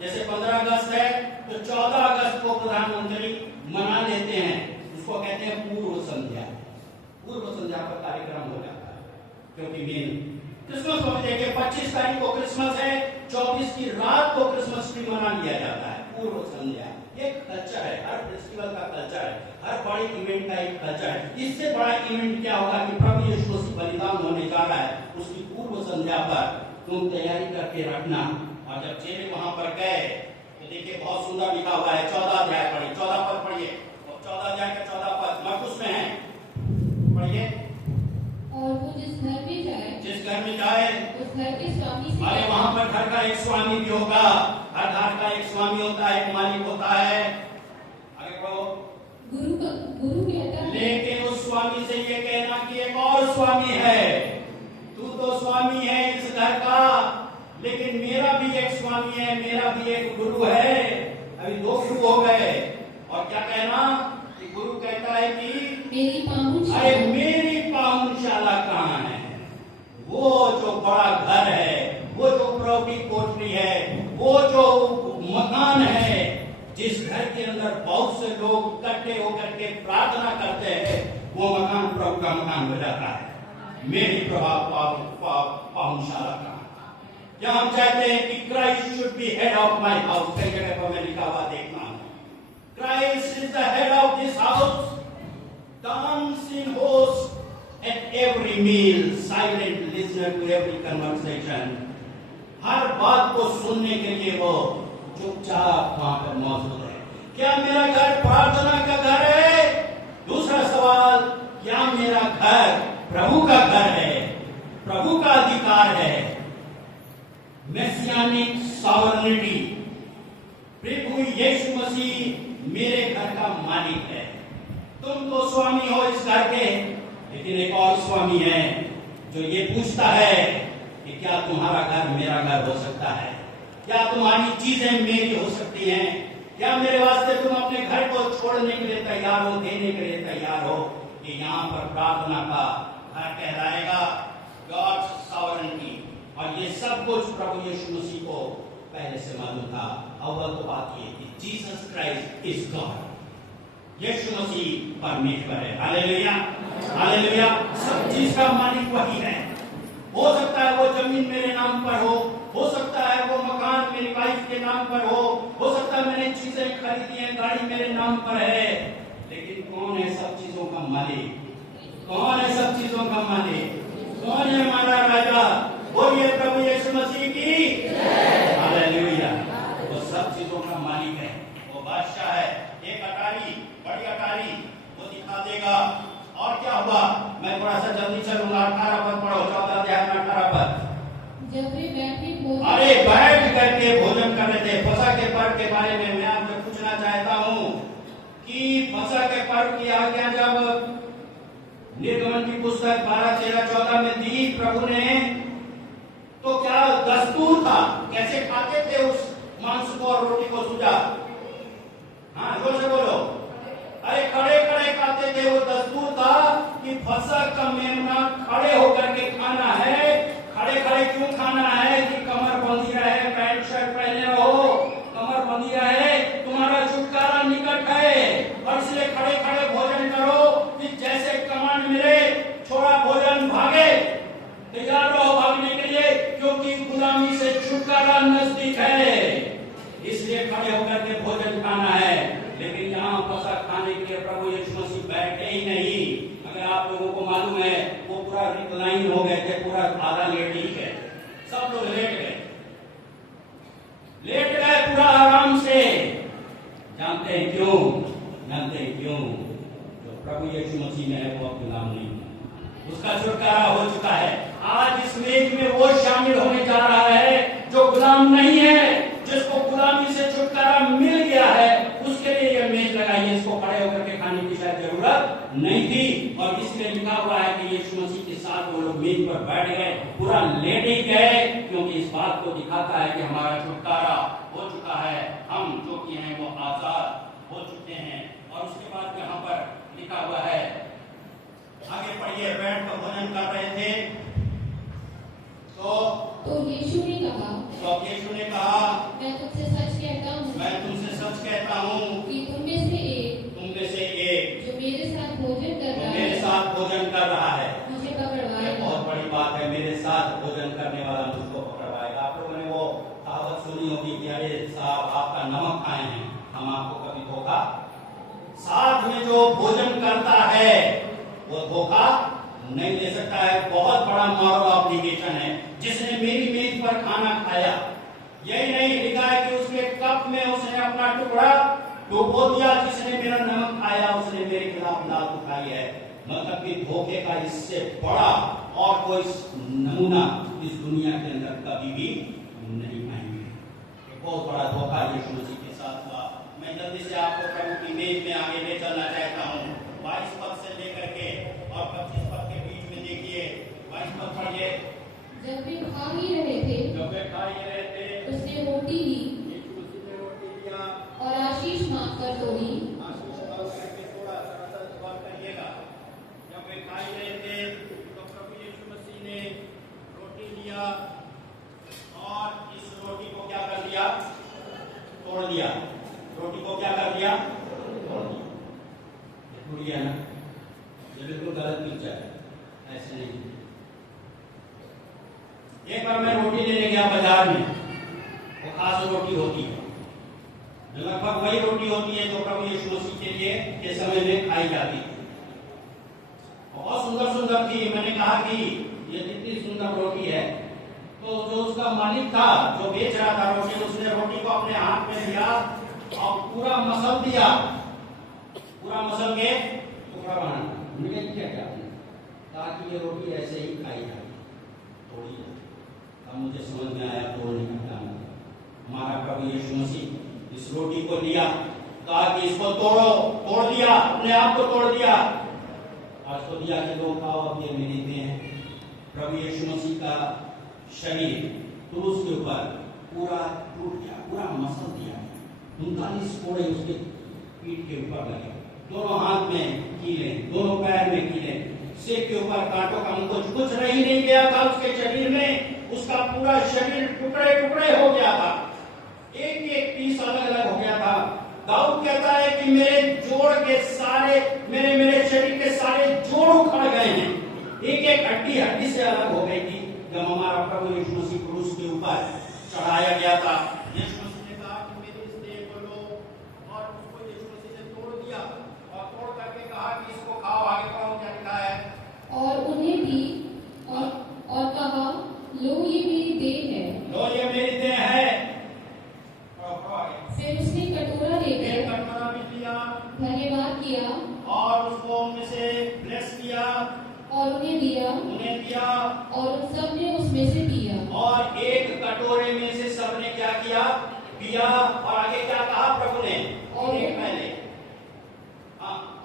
जैसे 15 अगस्त है तो 14 अगस्त को प्रधानमंत्री मना लेते हैं, उसको कहते हैं पूर्व संध्या। पूर्व संध्या पर कार्यक्रम हो जाता है, क्योंकि मेन क्रिसमस को देखिए 25 तारीख को क्रिसमस है, 24 की रात को क्रिसमस ट्री मना लिया जाता है। पूर्व संध्या, एक कल्चर है, हर फेस्टिवल का कल्चर है, हर बड़े इवेंट का एक कल्चर है। इससे बड़ा इवेंट क्या होगा कि प्रभु यीशु मसीह बलिदान होने जा रहा है, उसकी पूर्व संध्या पर तुम तैयारी करके रखना। और जब चेले वहां पर गए तो देखिए बहुत सुंदर लिखा हुआ है, 14 अध्याय पढ़िए, 14 पद पढ़िए, 14 अध्याय का 14 पद मरकुस में है, पढ़िए। और वो जिस घर में जाए, जिस घर में जाए, उस घर के स्वामी से अरे वहां पर घर का एक स्वामी भी होगा, हर घर का एक स्वामी होता है, एक मालिक होता है। आगे पढ़ो। गुरु कहता है, लेकिन उस स्वामी से ये कहना कि एक और स्वामी है, तू तो स्वामी है इस घर का, लेकिन मेरा भी एक स्वामी है, मेरा भी एक गुरु है। अभी 2 गुरु हो गए। और क्या कहना कि गुरु कहता है कि मेरी पाहुनशाला, अरे मेरी पाहुनशाला कहाँ है? वो जो बड़ा घर है, वो जो प्रभु की कोठरी है, वो जो मकान है, जिस घर के अंदर बहुत से लोग इकट्ठे होकर के प्रार्थना करते हैं, वो मकान प्रभु का मकान हो जाता है। मेरी पाहुनशाला कहाँ? क्या हम चाहते हैं कि Christ should be head of my house? कई जगह पर मैं लिखा हुआ देखना हूं, Christ is the head of this house, the unseen host at every meal, silent listener to every conversation. हर बात को सुनने के लिए वो चुपचाप वहां पर मौजूद है। क्या मेरा घर प्रार्थना का घर है? दूसरा सवाल, क्या मेरा घर प्रभु का घर है, प्रभु का अधिकार है? मेसियानिक सॉवरेनिटी, प्रभु यीशु मसीह मेरे घर का मालिक है। तुम तो स्वामी हो इस घर के, लेकिन एक और स्वामी है जो ये पूछता है कि क्या तुम्हारा घर मेरा घर हो सकता है? क्या तुम्हारी चीजें मेरी हो सकती हैं? क्या मेरे वास्ते तुम अपने घर को छोड़ने के लिए तैयार हो, देने के लिए तैयार हो? कि यहाँ पर प्रार्थना का घर कहलाएगा, गॉड्स सॉवरेनिटी। और ये सब कुछ प्रभु यीशु मसीह को पहले से मालूम था। अव्वल तो बात ये कि जीसस क्राइस्ट इज गॉड, यीशु मसीह परमेश्वर है। Hallelujah, hallelujah. सब चीज का मालिक वही है। हो सकता है वो जमीन मेरे नाम पर हो सकता है वो मकान मेरी वाइफ के नाम पर हो सकता है मैंने चीजें खरीदी है, गाड़ी मेरे नाम पर है, लेकिन कौन है सब चीजों का मालिक? कौन है सब चीजों का मालिक? कौन है हमारा राजा? बोलिए प्रभु यीशु मसीह की हालेलुया। वो सब चीजों का मालिक है, वो बादशाह है। एक अटारी, बड़ी अटारी वो दिखा देगा। और क्या हुआ? मैं थोड़ा सा जल्दी चलूंगा। 18 पद पढ़ो, 14 अध्याय में 18 पद। जब वे बैठे भोजन, अरे बैठ करके भोजन कर रहे थे। फसह के पर्व के बारे में मैं आपसे पूछना चाहता हूँ कि फसह के पर्व की आज्ञा जब निर्गमन की पुस्तक 12, 13, 14 में दी प्रभु ने, तो क्या दस्तूर था? कैसे खाते थे उस मांस को और रोटी को? सूझा? हाँ, जोर से बोलो। अरे खड़े खड़े खाते थे। वो दस्तूर था कि फसह का मेमना खड़े होकर के खाना है। खड़े खड़े क्यों खाना है? कि कमर बंधी रहे, पैंट शर्ट पहने रहो, कमर बंधी रहे, तुम्हारा छुटकारा निकट है। और इसलिए खड़े खड़े भोजन करो कि जैसे कमांड मिले, छोड़ा भोजन, भागे, तैयार रहो भागने के लिए, क्योंकि गुलामी से छुटकारा नजदीक है। इसलिए खड़े होकर के भोजन खाना है। लेकिन यहाँ फसह खाने के लिए प्रभु यीशु मसीह बैठे ही नहीं। अगर आप लोगों को मालूम है, वो पूरा रिक्लाइन हो गए थे, पूरा आधा लेट ही गए, सब लोग लेट गए पूरा आराम से। जानते हैं क्यों? जानते हैं क्यों? जो प्रभु यीशु मसीह में है वो अब गुलाम नहीं है, उसका छुटकारा हो चुका है। आज इस मेज में वो शामिल होने जा रहा है जो गुलाम नहीं है, जिसको गुलामी से छुटकारा मिल गया है। उसके लिए यह मेज लगाई है। इसको खड़े होकर के खाने की शायद जरूरत नहीं थी। और इसमें लिखा हुआ है कि यीशु मसीह के साथ वो लोग मेज पर बैठ गए, पूरा लेट ही गए, क्योंकि इस बात को दिखाता है कि हमारा छुटकारा हो चुका है। हम जो कि हैं वो आजाद हो चुके हैं। और उसके बाद यहाँ पर लिखा हुआ है, आगे पढ़िए। बैठ कर भोजन कर रहे थे तो यीशु ने कहा, यीशु ने कहा, मैं तुमसे सच कहता हूँ, मैं तुमसे सच कहता हूँ कि तुम में से एक जो मेरे साथ भोजन कर रहा है मुझे पकड़वाएगा। बहुत बड़ी बात है, मेरे साथ भोजन करने वाला मुझको पकड़वाएगा। आप लोगों ने वो कहावत सुनी होगी कि अरे साहब आपका नमक खाए हैं, हम आपको कभी धोखा, साथ में जो भोजन करता है वो धोखा नहीं दे सकता है। बहुत बड़ा मॉरल ऑब्लिगेशन है। जिसने मेरी मेज पर खाना खाया, यही नहीं लिखा है कि उसके कप में उसने अपना टुकड़ा डुबो दिया, जिसने मेरा नमक खाया उसने मेरे खिलाफ लात उठाई है। मतलब कि धोखे का इससे बड़ा और कोई नमूना इस दुनिया के अंदर कभी भी नहीं पाएंगे। बहुत बड़ा धोखा यीशु मसीह के साथ हुआ। मैं जल्दी से आपको प्रभु की मेज में आगे ले चलना चाहता हूँ। 22 पद से लेकर के और 25 पद के बीच में देखिए। 22 पद पढ़िए। जब वे खा ही रहे थे, उसने रोटी ली और आशीष मांगकर तोड़ी। जब वे खा ही रहे थे तो प्रभु यीशु मसीह ने रोटी लिया और इस रोटी को क्या कर दिया? तोड़ दिया। रोटी को क्या कर दिया? तोड़ दिया। टूट गया ना? ये बिल्कुल गलत पिक्चर है, ऐसे नहीं। एक बार मैं रोटी लेने गया बाजार में, वो खास रोटी होती है, लगभग वही रोटी होती है जो प्रभु यीशु मसीह के लिए के समय में खाई जाती थी। बहुत सुंदर सुंदर थी। मैंने कहा कि ये कितनी सुंदर रोटी है। तो जो उसका मालिक था, जो बेच रहा था रोटी, उसने रोटी को अपने हाथ में लिया और पूरा मसल दिया, पूरा मसल के टुकड़ा बना। मुझे क्या ताकि ये रोटी ऐसे ही खाई जाए थोड़ी। अब मुझे समझ में आया तोड़ने का क्या मतलब। हमारा प्रभु यीशु मसीह इस रोटी को लिया, कहा कि इसको तोड़ो, तोड़ दिया, अपने आप को तोड़ दिया और इसको दिया कि लोग खाओ, अब ये मेरी देह है। प्रभु यीशु मसीह का शरीर क्रूस के ऊपर पूरा टूट गया, पूरा मसल दिया। 39 कोड़े उसके पीठ के ऊपर लगे, दोनों हाथ में कीले, दोनों पैर में कीले, सिर के ऊपर कांटों का मुकुट। कुछ रह ही नहीं गया था उसके शरीर में। उसका पूरा शरीर टुकड़े टुकड़े हो गया था, एक एक पीस अलग अलग हो गया था। दाऊद कहता है कि मेरे जोड़ के सारे, मेरे शरीर के सारे जोड़ उखड़ गए हैं, एक एक हड्डी हड्डी से अलग हो गई थी जब हमारा प्रभु यीशु मसीह क्रूस के ऊपर चढ़ाया गया था। यीशु मसीह ने कहा कि मेरी इस देह को लो, और उसको यीशु मसीह ने तोड़ दिया और तोड़ करके कहा कि इसको खाओ। आगे पढ़ो क्या लिखा है। और उन्हें दी और कहा, लो ये मेरी देह है। लो ये मेरी देह है। फिर उसने कटोरा लेकर कटोरा भी लिया, धन्यवाद किया और उसको उनमें से ब्लेस किया और उन्हें दिया और उन सब ने उसमें से पिया। और एक कटोरे में से सबने क्या किया? पिया। और आगे क्या कहा प्रभु ने? और पहले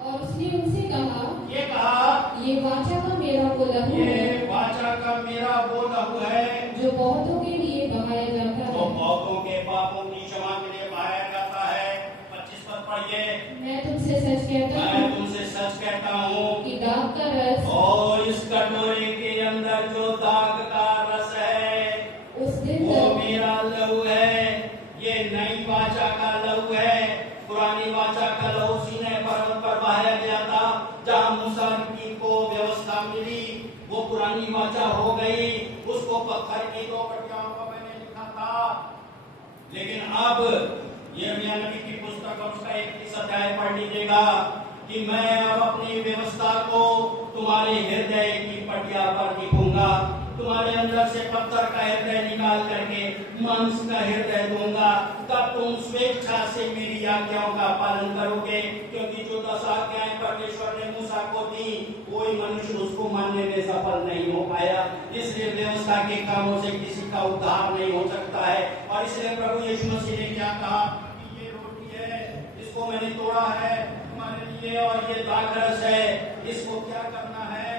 और उसने उनसे कहा, ये कहा, ये वाचा का मेरा वो लहू है, ये वाचा का मेरा वो लहू है जो बहुतों के लिए बहाया जाता है, तो बहुतों के पापों की क्षमा के लिए बहाया जाता है। 25 पद पढ़िए। मैं तुमसे सच कहता हूँ कि दाग का रस और इस कटोरे के अंदर जो दाग का रस है उस दिन वो मेरा लहू है। ये नई वाचा का लहू है। पुरानी वाचा का लहू सीनै पर्वत पर बहाया गया था, जहाँ मूसा की को व्यवस्था मिली, वो पुरानी वाचा हो गई। उसको पत्थर की 2 पटियाओं पर मैंने लिखा था। लेकिन अब यिर्मयाह नबी की पुस्तक उसका 31 अध्याय पढ़ लीजिएगा कि मैं अब अपनी व्यवस्था को तुम्हारे हृदय की पटिया पर लिखूंगा, तुम्हारे अंदर से पत्थर का हृदय निकाल करके मांस का हृदय दूंगा, तब तुम स्वेच्छा से मेरी आज्ञाओं का पालन करोगे। क्योंकि जो 10 आज्ञाएं परमेश्वर ने मूसा को दी, कोई मनुष्य उसको मानने में सफल नहीं हो पाया। इसलिए व्यवस्था के कामों से किसी का उद्धार नहीं हो सकता है। और इसलिए प्रभु यीशु मसीह ने क्या कहा कि ये रोटी है, इसको मैंने तोड़ा है तुम्हारे लिए, और ये दाग रस है, इसको क्या करना है?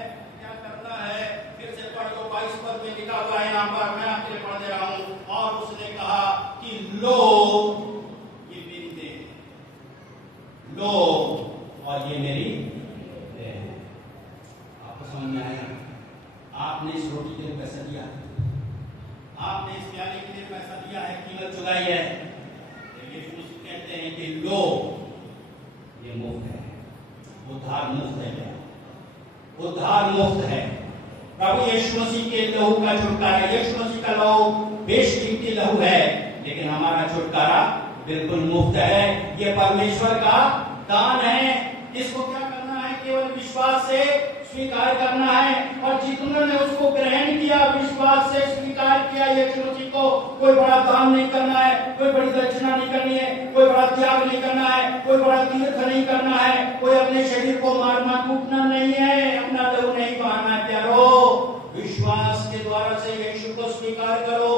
फिर से पढ़ लो। 22 पद में लिखा हुआ है, यहाँ पर मैं आपके लिए पढ़ दे रहा हूँ। और उसने कहा कि लो ये मेरी देह है, लो और ये मेरी देह है। आपको समझ में आया? आपने इस रोटी के लिए पैसा दिया, आपने इस प्याले के लिए पैसा दिया है, कीमत चुकाई है। यीशु मसीह कहते हैं कि लो ये मुफ्त है, उद्धार मुफ्त है, उद्धार मुफ्त है। प्रभु यीशु मसीह के लहू का छुटकारा, यीशु मसीह का लहू बेशकीमती लहू है, लेकिन हमारा छुटकारा बिल्कुल मुफ्त है। ये परमेश्वर का दान है। इसको क्या करना है? केवल विश्वास से स्वीकार करना है। और जितनों ने उसको ग्रहण किया, विश्वास से स्वीकार किया यीशु मसीह को, कोई बड़ा दान नहीं करना है, कोई बड़ी दक्षिणा नहीं करनी है, कोई बड़ा त्याग नहीं करना है, कोई बड़ा तीर्थ नहीं करना है, कोई अपने शरीर को मारना कूटना नहीं है, अपना लहू नहीं बहाना है। प्यारो, विश्वास के द्वारा से यीशु को स्वीकार करो।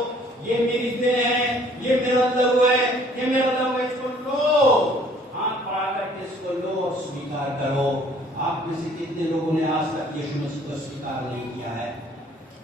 ये मेरी देह है, ये मेरा लहू है, ये मेरा लहू है, इसको लो, हाथ बढ़ा करके इसको लो और स्वीकार करो। आप में से कितने लोगों ने आज तक यीशु मसीह को स्वीकार नहीं किया है?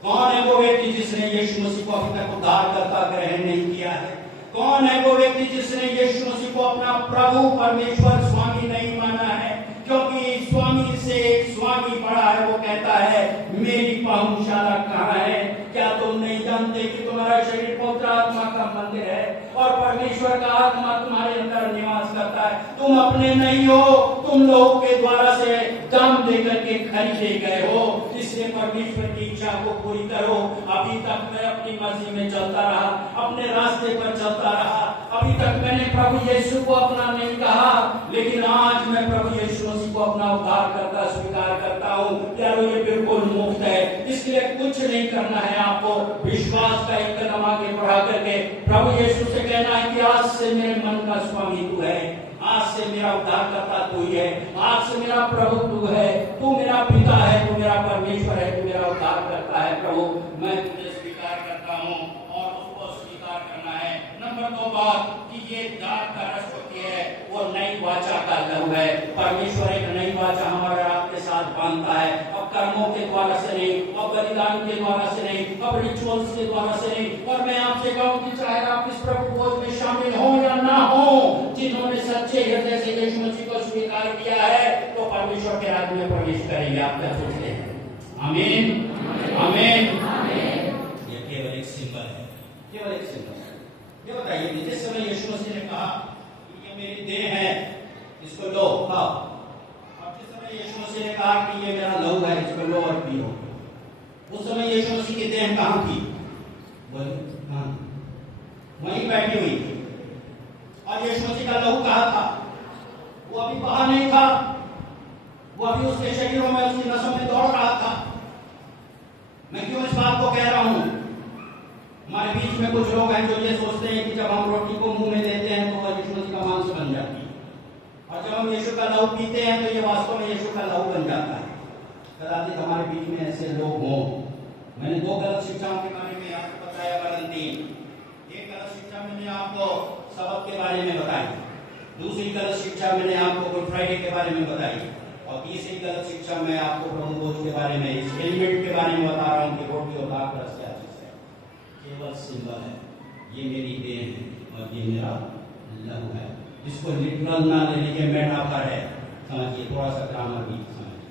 कौन है वो व्यक्ति जिसने यीशु मसीह को अभी तक उद्धारकर्ता ग्रहण नहीं किया है? कौन है वो व्यक्ति जिसने यीशु मसीह को अपना प्रभु परमेश्वर स्वामी नहीं माना है? क्योंकि स्वामी से स्वामी बड़ा है। वो कहता है मेरी पाहुनशाला कहाँ है? क्या तुम नहीं जानते कि तुम्हारा शरीर पवित्र आत्मा का मंदिर है और परमेश्वर का आत्मा तुम्हारे अंदर निवास करता है? तुम अपने नहीं हो, तुम लोगों के द्वारा से दाम देकर के खरीदे गए हो। इसलिए परमेश्वर की इच्छा को पूरी करो। अभी तक मैं अपनी मर्जी में चलता रहा, अपने रास्ते पर चलता रहा, अभी तक मैंने प्रभु यीशु को अपना नहीं कहा, लेकिन आज मैं प्रभु यीशु मसीह को अपना उद्धार करता स्वीकार करता हूँ। यारो, ये बिल्कुल मुफ्त है। इसलिए कुछ नहीं करना है आपको, विश्वास का एक कदम आगे बढ़ा करके प्रभु यीशु से कहना है कि आज से मेरे मन का स्वामी तू है, आज से मेरा उद्धारकर्ता तू ही है, आज से मेरा प्रभु तू है, तू मेरा पिता है, तू मेरा परमेश्वर है, तू मेरा उद्धार करता है। प्रभु, मैं तुझे स्वीकार करता हूँ और उसको स्वीकार करना है। नंबर 2 बात कि ये दान का रस होती है, वो नई वाचा का लहू है। परमेश्वर एक नई वाचा हमारे आपके साथ बांधता है। अब कर्मों के द्वारा से नहीं, अब बलिदान के द्वारा से नहीं, अब रिचुअल्स के द्वारा से नहीं। और मैं आपसे कहूँ कि चाहे आप इस प्रभु भोज में शामिल हो या ना हो, जिन्होंने सच्चे हृदय से यीशु मसीह को स्वीकार किया है, तो परमेश्वर के राज्य में प्रवेश करेंगे। आप क्या सोचते हैं? आमीन, आमीन। ये केवल एक सिंबल है, केवल एक सिंबल है। ये बताइए, जिस समय यीशु मसीह ने कहा कि ये मेरी देह है, इसको लो खाओ, और जिस समय यीशु मसीह ने कहा कि ये मेरा लहू है, इसको लो और पियो, उस समय यीशु मसीह की देह कहाँ थी? वहीं बैठी हुई थी। और यीशु मसीह का लहू कहाँ था? वो अभी बाहर नहीं था, वो अभी उसके शरीरों में, उसकी नसों में दौड़ रहा था। मैं क्यों इस बात को कह रहा हूं? हमारे बीच में कुछ लोग हैं जो ये सोचते हैं कि जब हम रोटी को मुंह में लेते हैं तो वह यीशु मसीह का मांस बन जाती है, और जब हम यीशु का लहू पीते हैं तो ये वास्तव में यीशु का लहू बन जाता है। कदाचित हमारे बीच में ऐसे लोग हों। मैंने 2 गलत शिक्षाओं के बारे में आपको बताया, वरन 3। एक गलत शिक्षा मैंने आपको सबक के बारे में बताई, दूसरी गलत शिक्षा मैंने आपको गुड फ्राइडे के बारे में बताई, और तीसरी गलत शिक्षा मैं आपको प्रभु भोज के बारे में, इस एलिमेंट के बारे में बता रहा हूँ कि रोटी और दाल रस क्या चीज है। केवल सिंबल है। ये मेरी देह है और ये मेरा लहू है। इसको लिटरल ना लेने के मेटाफर है, समझिए। थोड़ा सा ग्रामर भी समझिए,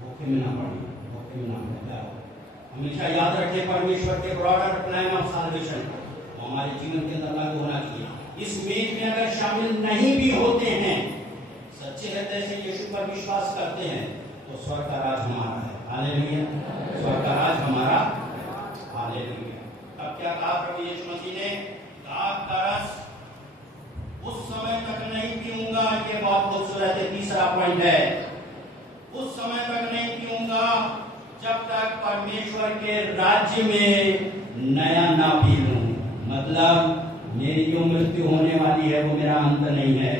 धोखे में ना पड़े, धोखे में ना पड़े। हमेशा याद रखें, परमेश्वर के ब्रॉडर प्लान ऑफ सैल्वेशन हमारे जीवन के अंदर लागू होना चाहिए। इस मेज में अगर शामिल नहीं भी होते हैं, सच्चे हृदय से यीशु पर विश्वास करते हैं, तो स्वर्ग का राज हमारा है। हालेलुया। स्वर्ग का राज हमारा। हालेलुया। अब क्या कहा प्रभु यीशु मसीह ने? दाख का रस उस समय तक नहीं पीऊंगा। ये बहुत खूबसूरत है, तीसरा पॉइंट है। उस समय तक नहीं पीऊंगा जब तक परमेश्वर के राज्य में नया ना पी लूं। मतलब मेरी जो मृत्यु होने वाली है वो मेरा अंत नहीं है।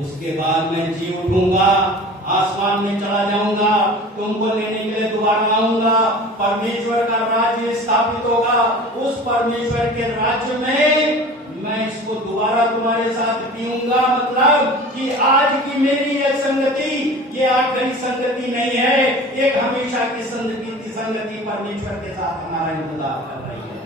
उसके बाद मैं जी उठूंगा, आसमान में चला जाऊंगा, तुमको लेने के लिए दोबारा आऊंगा, परमेश्वर का राज्य स्थापित होगा। उस परमेश्वर के राज्य में मैं इसको दोबारा तुम्हारे साथ पीऊंगा। मतलब कि आज की मेरी ये संगति, ये आखिरी संगति नहीं है, एक हमेशा की संगति परमेश्वर के साथ हमारा इंतजार कर रही है।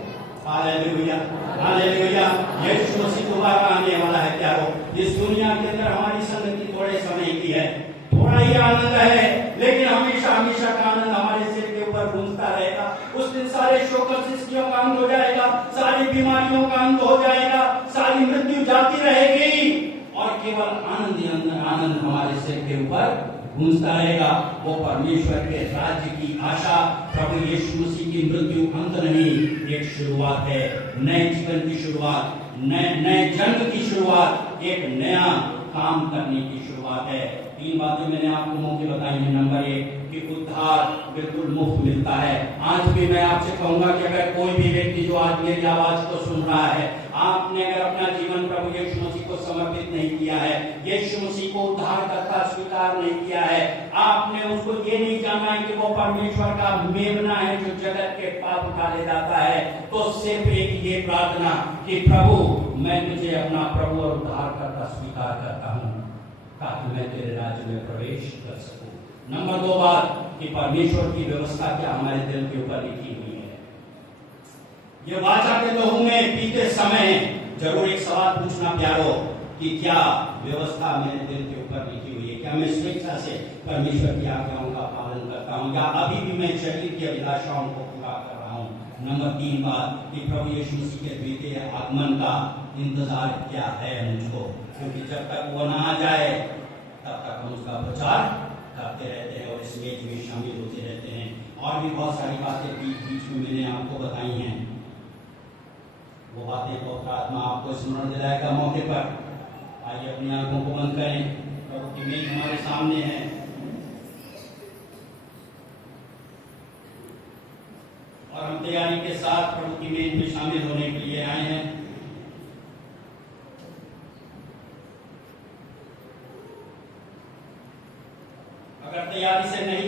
Hallelujah, hallelujah. यीशु मसीह दोबारा आने वाला है। प्यारो, इस दुनिया के अंदर हमारी संगति थोड़े समय की है, थोड़ा ही आनंद है, लेकिन हमेशा हमेशा का आनंद हमारे सिर के ऊपर गूंजता रहेगा। उस दिन सारे शोक सिस्कियों का अंत हो जाएगा, सारी बीमारियों का अंत हो जाएगा, सारी मृत्यु जाती रहेगी और केवल आनंद ही आनंद हमारे सिर के ऊपर गूंजता रहेगा, वो परमेश्वर के राज्य की आशा, प्रभु यीशु मसीह की मृत्यु अंत नहीं, एक शुरुआत है, नए जीवन की शुरुआत, नए जन्म की शुरुआत, एक नया काम करने की शुरुआत है। 3 बातें मैंने आपको मुख्य बताई हैं। नंबर 1 कि उद्धार बिल्कुल मुफ्त मिलता है। आज भी मैं आपसे कहूंगा कि अगर कोई भी व्यक्ति जो आज मेरी आवाज को सुन रहा है, आपने अगर अपना जीवन प्रभु यीशु मसीह को समर्पित नहीं किया है, यीशु मसीह को उद्धारकर्ता स्वीकार नहीं किया है, आपने उसको ये नहीं जाना है कि वो परमेश्वर का मेमना है जो जगत के पाप उठा ले जाता है, तो सिर्फ एक ये प्रार्थना कि प्रभु मैं तुझे अपना प्रभु और उद्धारकर्ता स्वीकार करता हूँ ताकि मैं तेरे राज्य में प्रवेश कर सकूं। नंबर 2 बात कि परमेश्वर की व्यवस्था क्या हमारे दिल के ऊपर लिखी हुई है। ये वाचा के लहू में पीते समय जरूर एक सवाल पूछना प्यारो कि क्या व्यवस्था मेरे दिल के ऊपर लिखी हुई है, क्या मैं स्वेच्छा से परमेश्वर की आज्ञाओं का पालन करता हूँ या अभी भी मैं शरीर की अभिलाषाओं को पूरा कर रहा हूँ। नंबर 3 बात कि प्रभु यीशु मसीह के द्वितीय आगमन का इंतजार क्या है मुझको, क्योंकि जब तक वो ना आ जाए तब तक हम उसका प्रचार करते रहते हैं और इस मेज में शामिल होते रहते हैं। और भी बहुत सारी बातें बीच में मैंने आपको बताई हैं, वो बातें पवित्र आत्मा आपको स्मरण दिलाएगा मौके पर। आइए अपनी आंखों को बंद करें, प्रभु की मेज हमारे सामने है और हम तैयारी के साथ प्रभु की मेज में शामिल होने के लिए आए हैं। अगर तैयारी से नहीं